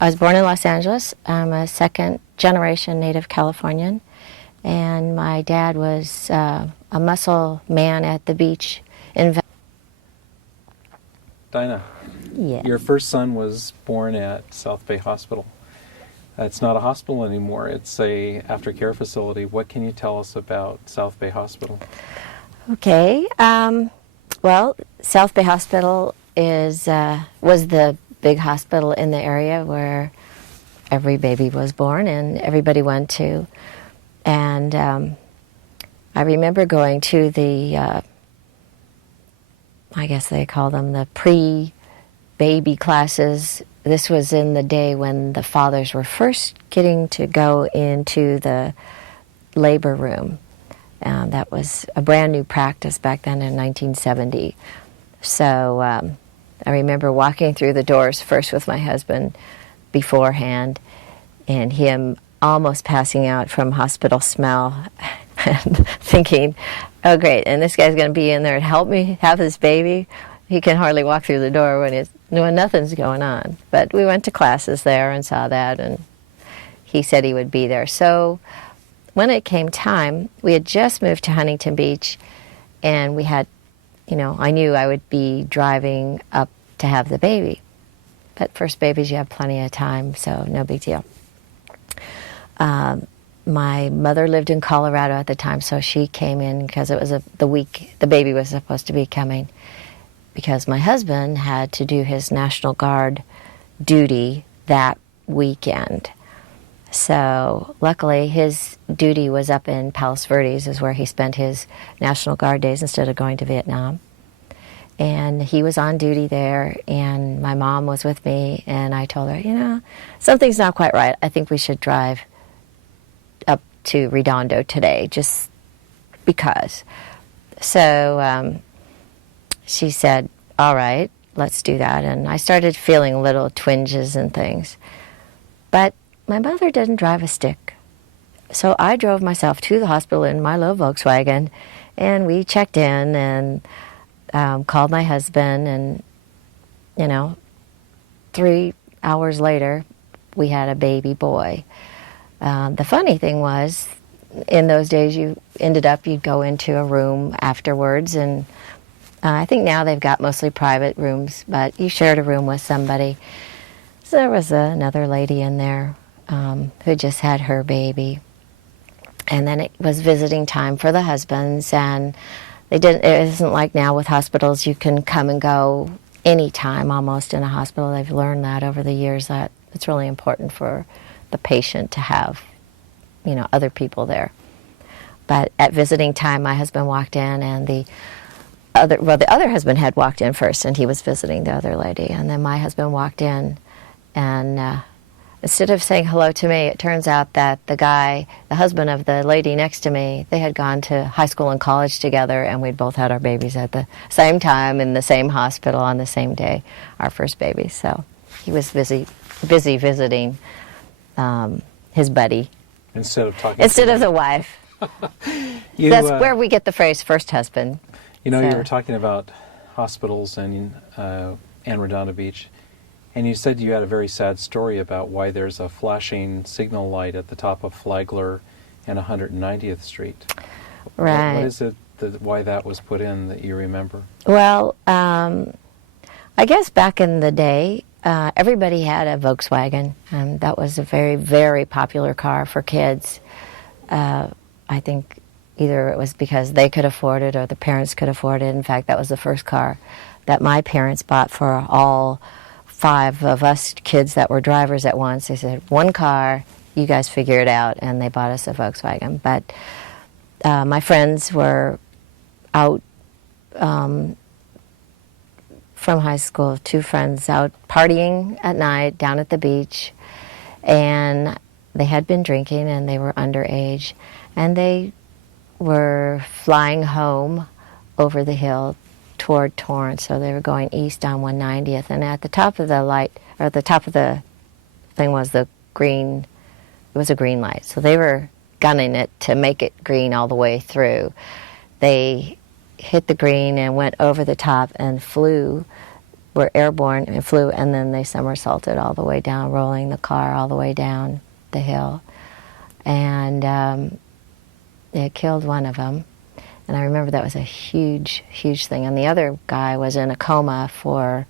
was born in Los Angeles. I'm a second-generation native Californian, and my dad was a muscle man at the beach in Dinah, yes. Your first son was born at South Bay Hospital. It's not a hospital anymore. It's a aftercare facility. What can you tell us about South Bay Hospital? Okay. Well, South Bay Hospital was the big hospital in the area where every baby was born and everybody went to. And I remember going to the, I guess they call them the pre-baby classes. This was in the day when the fathers were first getting to go into the labor room. That was a brand new practice back then in 1970. So I remember walking through the doors first with my husband beforehand, and him almost passing out from hospital smell and thinking, oh great, and this guy's going to be in there and help me have this baby. He can hardly walk through the door when nothing's going on. But we went to classes there and saw that, and he said he would be there. So when it came time, we had just moved to Huntington Beach, and we had, I knew I would be driving up to have the baby. but first babies, you have plenty of time, so no big deal. My mother lived in Colorado at the time, so she came in because it was the week the baby was supposed to be coming, because my husband had to do his National Guard duty that weekend. So luckily his duty was up in Palos Verdes, is where he spent his National Guard days instead of going to Vietnam. And he was on duty there, and my mom was with me, and I told her, something's not quite right. I think we should drive up to Redondo today, just because. So she said, all right, let's do that. And I started feeling little twinges and things. But my mother didn't drive a stick. So I drove myself to the hospital in my little Volkswagen, and we checked in and called my husband, and, 3 hours later, we had a baby boy. The funny thing was, in those days, you'd go into a room afterwards, and I think now they've got mostly private rooms, but you shared a room with somebody. So there was another lady in there who just had her baby. And then it was visiting time for the husbands, and it isn't like now with hospitals, you can come and go anytime almost in a hospital. They've learned that over the years, that it's really important for the patient to have, other people there. But at visiting time, my husband walked in, and the other husband had walked in first, and he was visiting the other lady. And then my husband walked in, and instead of saying hello to me, it turns out that the husband of the lady next to me, they had gone to high school and college together, and we'd both had our babies at the same time in the same hospital on the same day, our first baby. So he was busy visiting his buddy. Instead of the wife. That's where we get the phrase first husband. You were talking about hospitals and Redondo Beach, and you said you had a very sad story about why there's a flashing signal light at the top of Flagler and 190th Street. Right. What is it, why that was put in, that you remember? Well, I guess back in the day, everybody had a Volkswagen, and that was a very, very popular car for kids. I think either it was because they could afford it or the parents could afford it. In fact, that was the first car that my parents bought for all 5 of us kids that were drivers at once. They said, one car, you guys figure it out, and they bought us a Volkswagen. But my friends were out from high school, 2 friends out partying at night down at the beach, and they had been drinking, and they were underage, and they were flying home over the hill toward Torrance, so they were going east on 190th, and at the top of the light, or at the top of the thing was a green light, so they were gunning it to make it green all the way through. They hit the green and went over the top and were airborne and flew, and then they somersaulted all the way down, rolling the car all the way down the hill, and it killed one of them. And I remember that was a huge, huge thing. And the other guy was in a coma for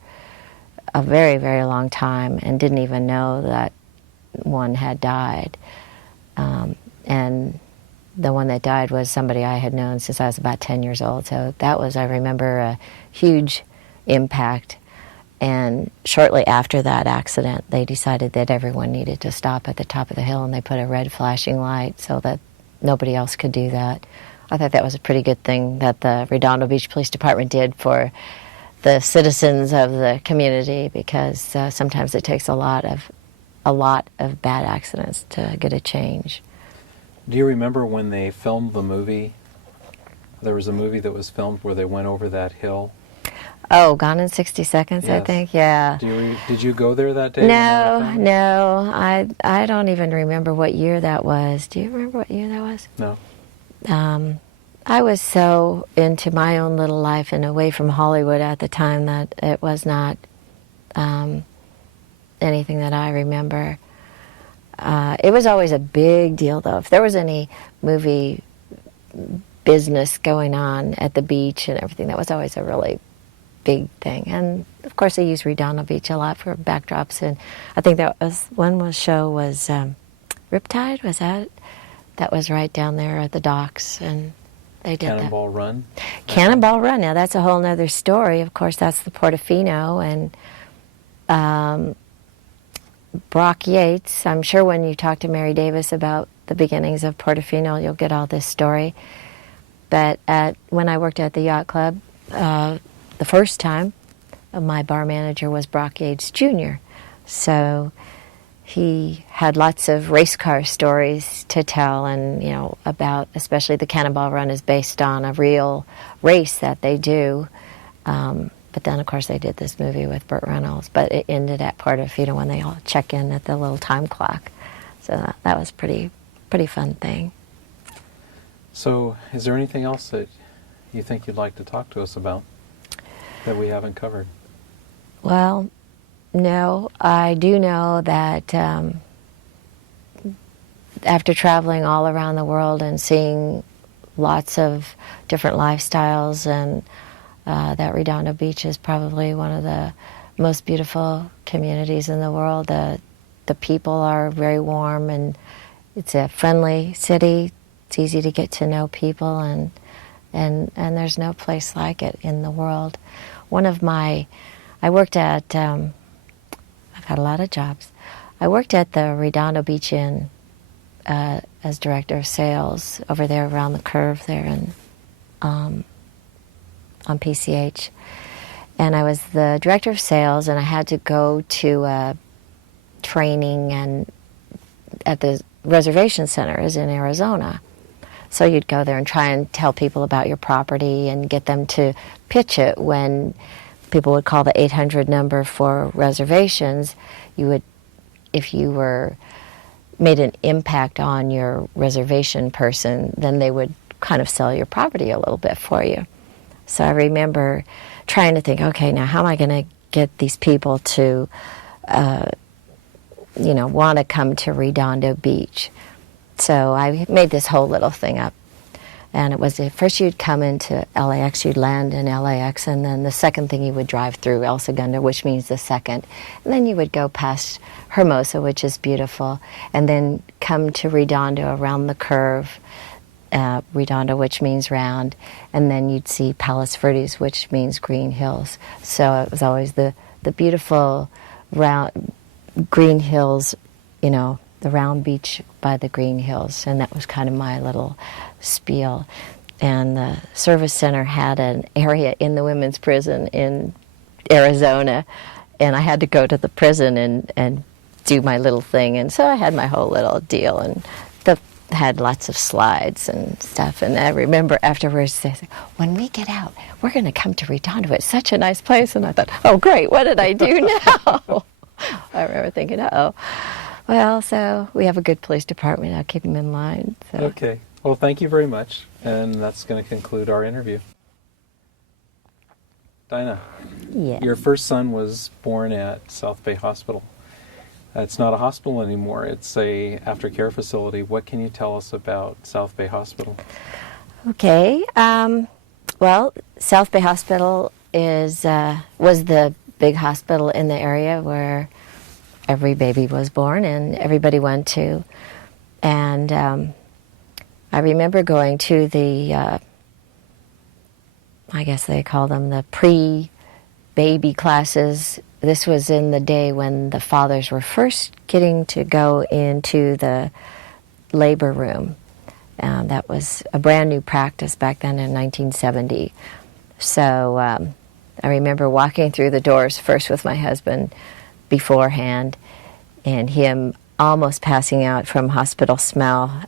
a very, very long time and didn't even know that one had died. And the one that died was somebody I had known since I was about 10 years old. So that was, I remember, a huge impact. And shortly after that accident, they decided that everyone needed to stop at the top of the hill, and they put a red flashing light so that nobody else could do that. I thought that was a pretty good thing that the Redondo Beach Police Department did for the citizens of the community, because sometimes it takes a lot of bad accidents to get a change. Do you remember when they filmed the movie? There was a movie that was filmed where they went over that hill. Oh, Gone in 60 Seconds, Yes. I think, yeah. Did you go there that day? No. I don't even remember what year that was. Do you remember what year that was? No. I was so into my own little life and away from Hollywood at the time that it was not anything that I remember. It was always a big deal, though. If there was any movie business going on at the beach and everything, that was always a really big thing. And of course they use Redondo Beach a lot for backdrops, and I think that was show was Riptide, was that was right down there at the docks, and they did Cannonball Run? Cannonball Run. Now that's a whole nother story. Of course, that's the Portofiino, and Brock Yates. I'm sure when you talk to Mary Davis about the beginnings of Portofiino, you'll get all this story. But when I worked at the Yacht Club, the first time, my bar manager was Brock Yates Jr. So he had lots of race car stories to tell, and about, especially the Cannonball Run is based on a real race that they do. But then, of course, they did this movie with Burt Reynolds. But it ended at Portofiino when they all check in at the little time clock. So that was pretty fun thing. So, is there anything else that you think you'd like to talk to us about that we haven't covered? Well, no. I do know that after traveling all around the world and seeing lots of different lifestyles, and that Redondo Beach is probably one of the most beautiful communities in the world. The people are very warm, and it's a friendly city. It's easy to get to know people, and there's no place like it in the world. I worked at, I've had a lot of jobs. I worked at the Redondo Beach Inn as director of sales over there around the curve there on PCH. And I was the director of sales, and I had to go to training and at the reservation center is in Arizona. So you'd go there and try and tell people about your property and get them to pitch it. When people would call the 800 number for reservations, if you made an impact on your reservation person, then they would kind of sell your property a little bit for you. So I remember trying to think, okay, now how am I going to get these people to, want to come to Redondo Beach? So I made this whole little thing up. And it was, first you'd come into LAX, you'd land in LAX, and then the second thing you would drive through El Segundo, which means the second. And then you would go past Hermosa, which is beautiful, and then come to Redondo around the curve, Redondo, which means round, and then you'd see Palos Verdes, which means green hills. So it was always the beautiful round green hills, the round beach by the green hills, and that was kind of my little spiel. And the service center had an area in the women's prison in Arizona, and I had to go to the prison and do my little thing, and so I had my whole little deal, and had lots of slides and stuff. And I remember afterwards they said, when we get out, we're going to come to Redondo. It's such a nice place. And I thought, oh great, what did I do now? I remember thinking, well, so we have a good police department. I'll keep them in line. So. Okay. Well, thank you very much. And that's going to conclude our interview. Dinah, yes. Your first son was born at South Bay Hospital. It's not a hospital anymore. It's a aftercare facility. What can you tell us about South Bay Hospital? Okay. Well, South Bay Hospital was the big hospital in the area where every baby was born and everybody went to. And I remember going to the, I guess they call them the pre-baby classes. This was in the day when the fathers were first getting to go into the labor room. That was a brand new practice back then in 1970. So I remember walking through the doors first with my husband beforehand, and him almost passing out from hospital smell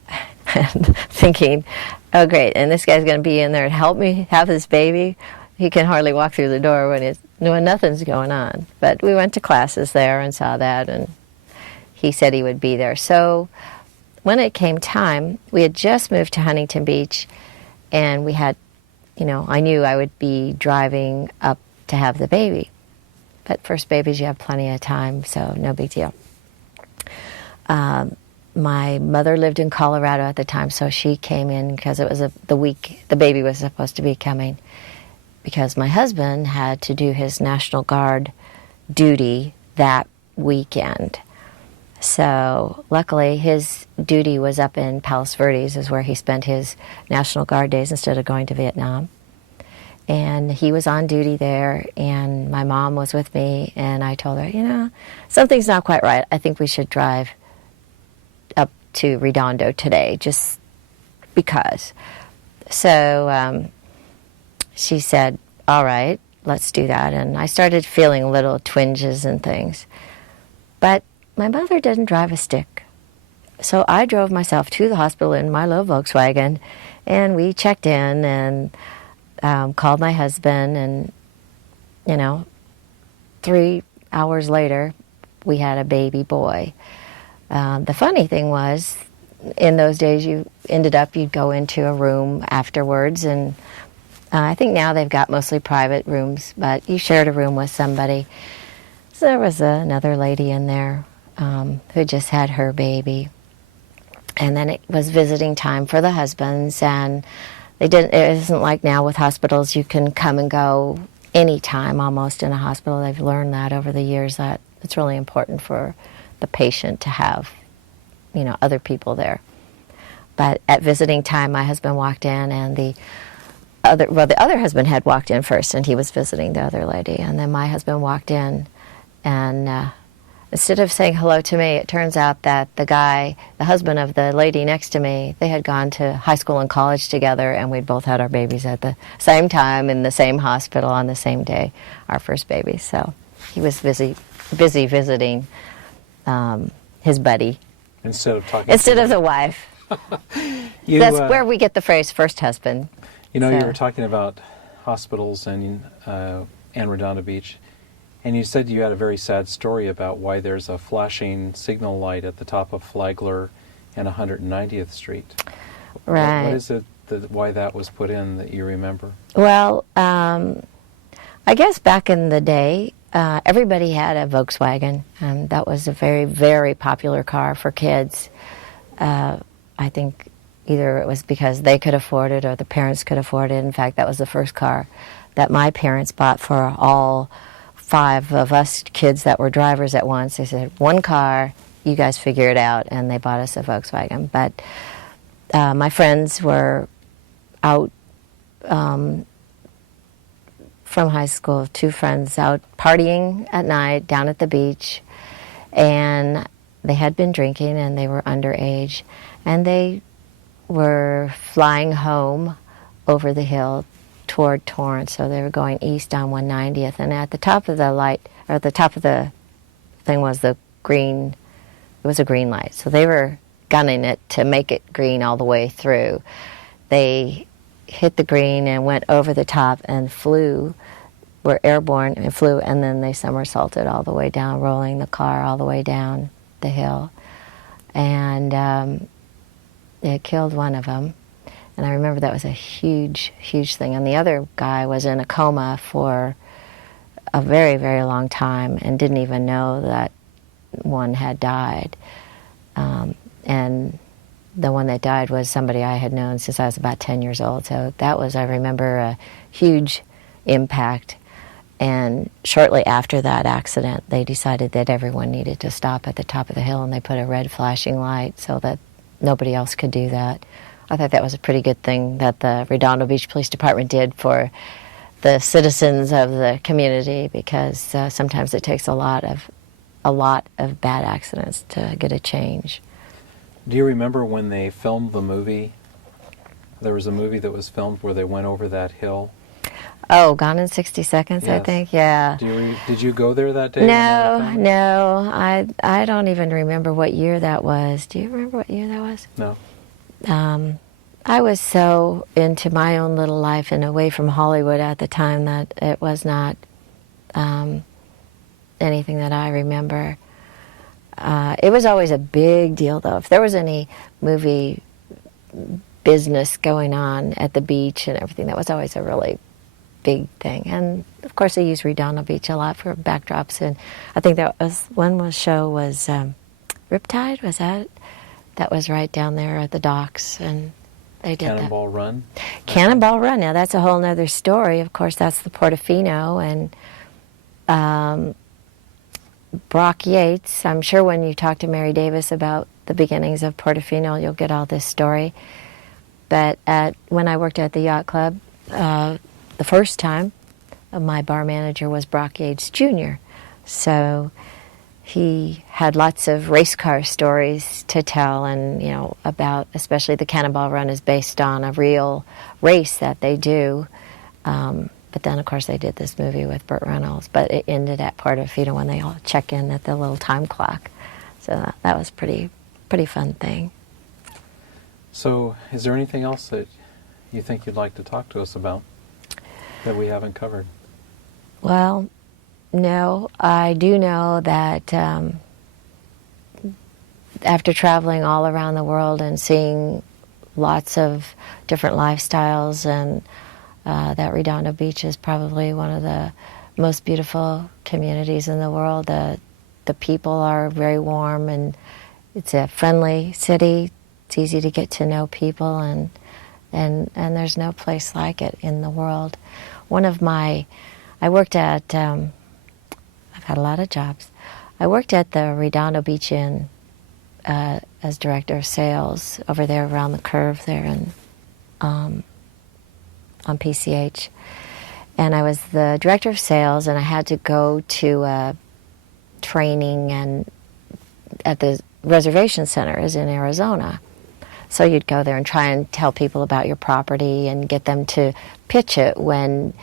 and thinking, oh great, and this guy's going to be in there and help me have this baby. He can hardly walk through the door when nothing's going on. But we went to classes there and saw that, and he said he would be there. So when it came time, we had just moved to Huntington Beach, and we had, I knew I would be driving up to have the baby. But first babies, you have plenty of time, so no big deal. My mother lived in Colorado at the time, so she came in because it was the week the baby was supposed to be coming. because my husband had to do his National Guard duty that weekend. So luckily his duty was up in Palos Verdes, is where he spent his National Guard days instead of going to Vietnam. And he was on duty there, and my mom was with me, and I told her, something's not quite right. I think we should drive up to Redondo today, just because. So she said, all right, let's do that. And I started feeling little twinges and things. But my mother didn't drive a stick. So I drove myself to the hospital in my little Volkswagen, and we checked in and called my husband, and, 3 hours later, we had a baby boy. The funny thing was, in those days, you'd go into a room afterwards, and I think now they've got mostly private rooms, but you shared a room with somebody. So there was another lady in there who just had her baby. And then it was visiting time for the husbands, and it isn't like now with hospitals, you can come and go anytime almost in a hospital. They've learned that over the years, that it's really important for the patient to have, other people there. But at visiting time, my husband walked in, and the other husband had walked in first, and he was visiting the other lady. And then my husband walked in, and instead of saying hello to me, it turns out that the husband of the lady next to me, they had gone to high school and college together, and we'd both had our babies at the same time in the same hospital on the same day, our first baby. So he was busy visiting his buddy. Instead of the wife. That's where we get the phrase first husband. You were talking about hospitals and Redondo Beach. And you said you had a very sad story about why there's a flashing signal light at the top of Flagler and 190th Street. Right. What is it why that was put in that you remember? Well, I guess back in the day, everybody had a Volkswagen. That was a very, very popular car for kids. I think either it was because they could afford it or the parents could afford it. In fact, that was the first car that my parents bought for all 5 of us kids that were drivers at once. They said, one car, you guys figure it out, and they bought us a Volkswagen. But my friends were out from high school, 2 friends out partying at night down at the beach, and they had been drinking and they were underage, and they were flying home over the hill toward Torrance, so they were going east on 190th, and at the top of the light, or the top of the thing was it was a green light, so they were gunning it to make it green all the way through. They hit the green and went over the top and were airborne and flew, and then they somersaulted all the way down, rolling the car all the way down the hill, and it killed one of them. And I remember that was a huge, huge thing. And the other guy was in a coma for a very, very long time and didn't even know that one had died. And the one that died was somebody I had known since I was about 10 years old. So that was, I remember, a huge impact. And shortly after that accident, they decided that everyone needed to stop at the top of the hill, and they put a red flashing light so that nobody else could do that. I thought that was a pretty good thing that the Redondo Beach Police Department did for the citizens of the community, because sometimes it takes a lot of bad accidents to get a change. Do you remember when they filmed the movie? There was a movie that was filmed where they went over that hill. Oh, Gone in 60 Seconds, yes. I think, yeah. Did you go there that day? No. I don't even remember what year that was. Do you remember what year that was? No. I was so into my own little life and away from Hollywood at the time that it was not anything that I remember. It was always a big deal, though. If there was any movie business going on at the beach and everything, that was always a really big thing. And of course, they use Redondo Beach a lot for backdrops. And I think that was show was Riptide. Was that? That was right down there at the docks, and They did Cannonball Run. that. Cannonball Run. Now that's a whole nother story. Of course, that's the Portofiino and Brock Yates. I'm sure when you talk to Mary Davis about the beginnings of Portofiino, you'll get all this story. But when I worked at the Yacht Club, the first time, my bar manager was Brock Yates Jr. So he had lots of race car stories to tell, and about, especially the Cannonball Run is based on a real race that they do. But then, of course, they did this movie with Burt Reynolds. But it ended at Portofiino when they all check in at the little time clock. So that was pretty fun thing. So, is there anything else that you think you'd like to talk to us about that we haven't covered? Well, no, I do know that after traveling all around the world and seeing lots of different lifestyles, and that Redondo Beach is probably one of the most beautiful communities in the world. The people are very warm, and it's a friendly city. It's easy to get to know people, and there's no place like it in the world. I worked at, I've had a lot of jobs. I worked at the Redondo Beach Inn as director of sales over there around the curve there on PCH. And I was the director of sales, and I had to go to a training and at the reservation center is in Arizona. So you'd go there and try and tell people about your property and get them to pitch it. When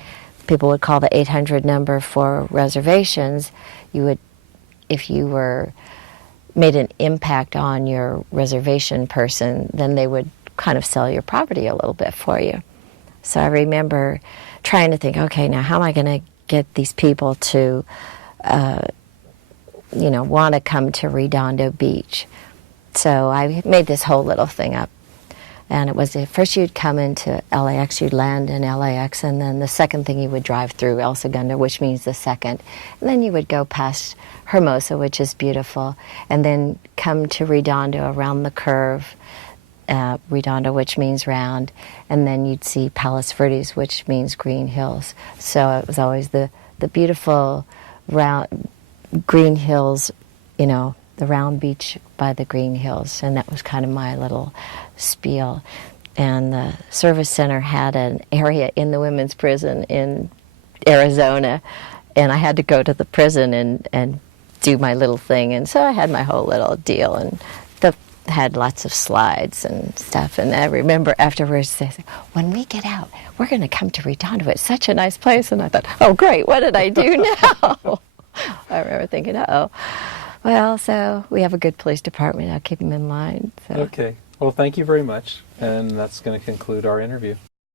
people would call the 800 number for reservations, if you were made an impact on your reservation person, then they would kind of sell your property a little bit for you. So I remember trying to think, okay, now how am I going to get these people to, want to come to Redondo Beach? So I made this whole little thing up. And it was, first you'd come into LAX, you'd land in LAX, and then the second thing you would drive through El Segundo, which means the second. And then you would go past Hermosa, which is beautiful, and then come to Redondo around the curve, Redondo, which means round, and then you'd see Palos Verdes, which means green hills. So it was always the beautiful round green hills, the round beach by the green hills, and that was kind of my little spiel. And the service center had an area in the women's prison in Arizona, and I had to go to the prison and do my little thing, and so I had my whole little deal, and had lots of slides and stuff. And I remember afterwards they said, when we get out, we're going to come to Redondo. It's such a nice place. And I thought, oh great, what did I do now? I remember thinking, well, so we have a good police department. I'll keep them in mind. So. Okay. Well, thank you very much. And that's going to conclude our interview.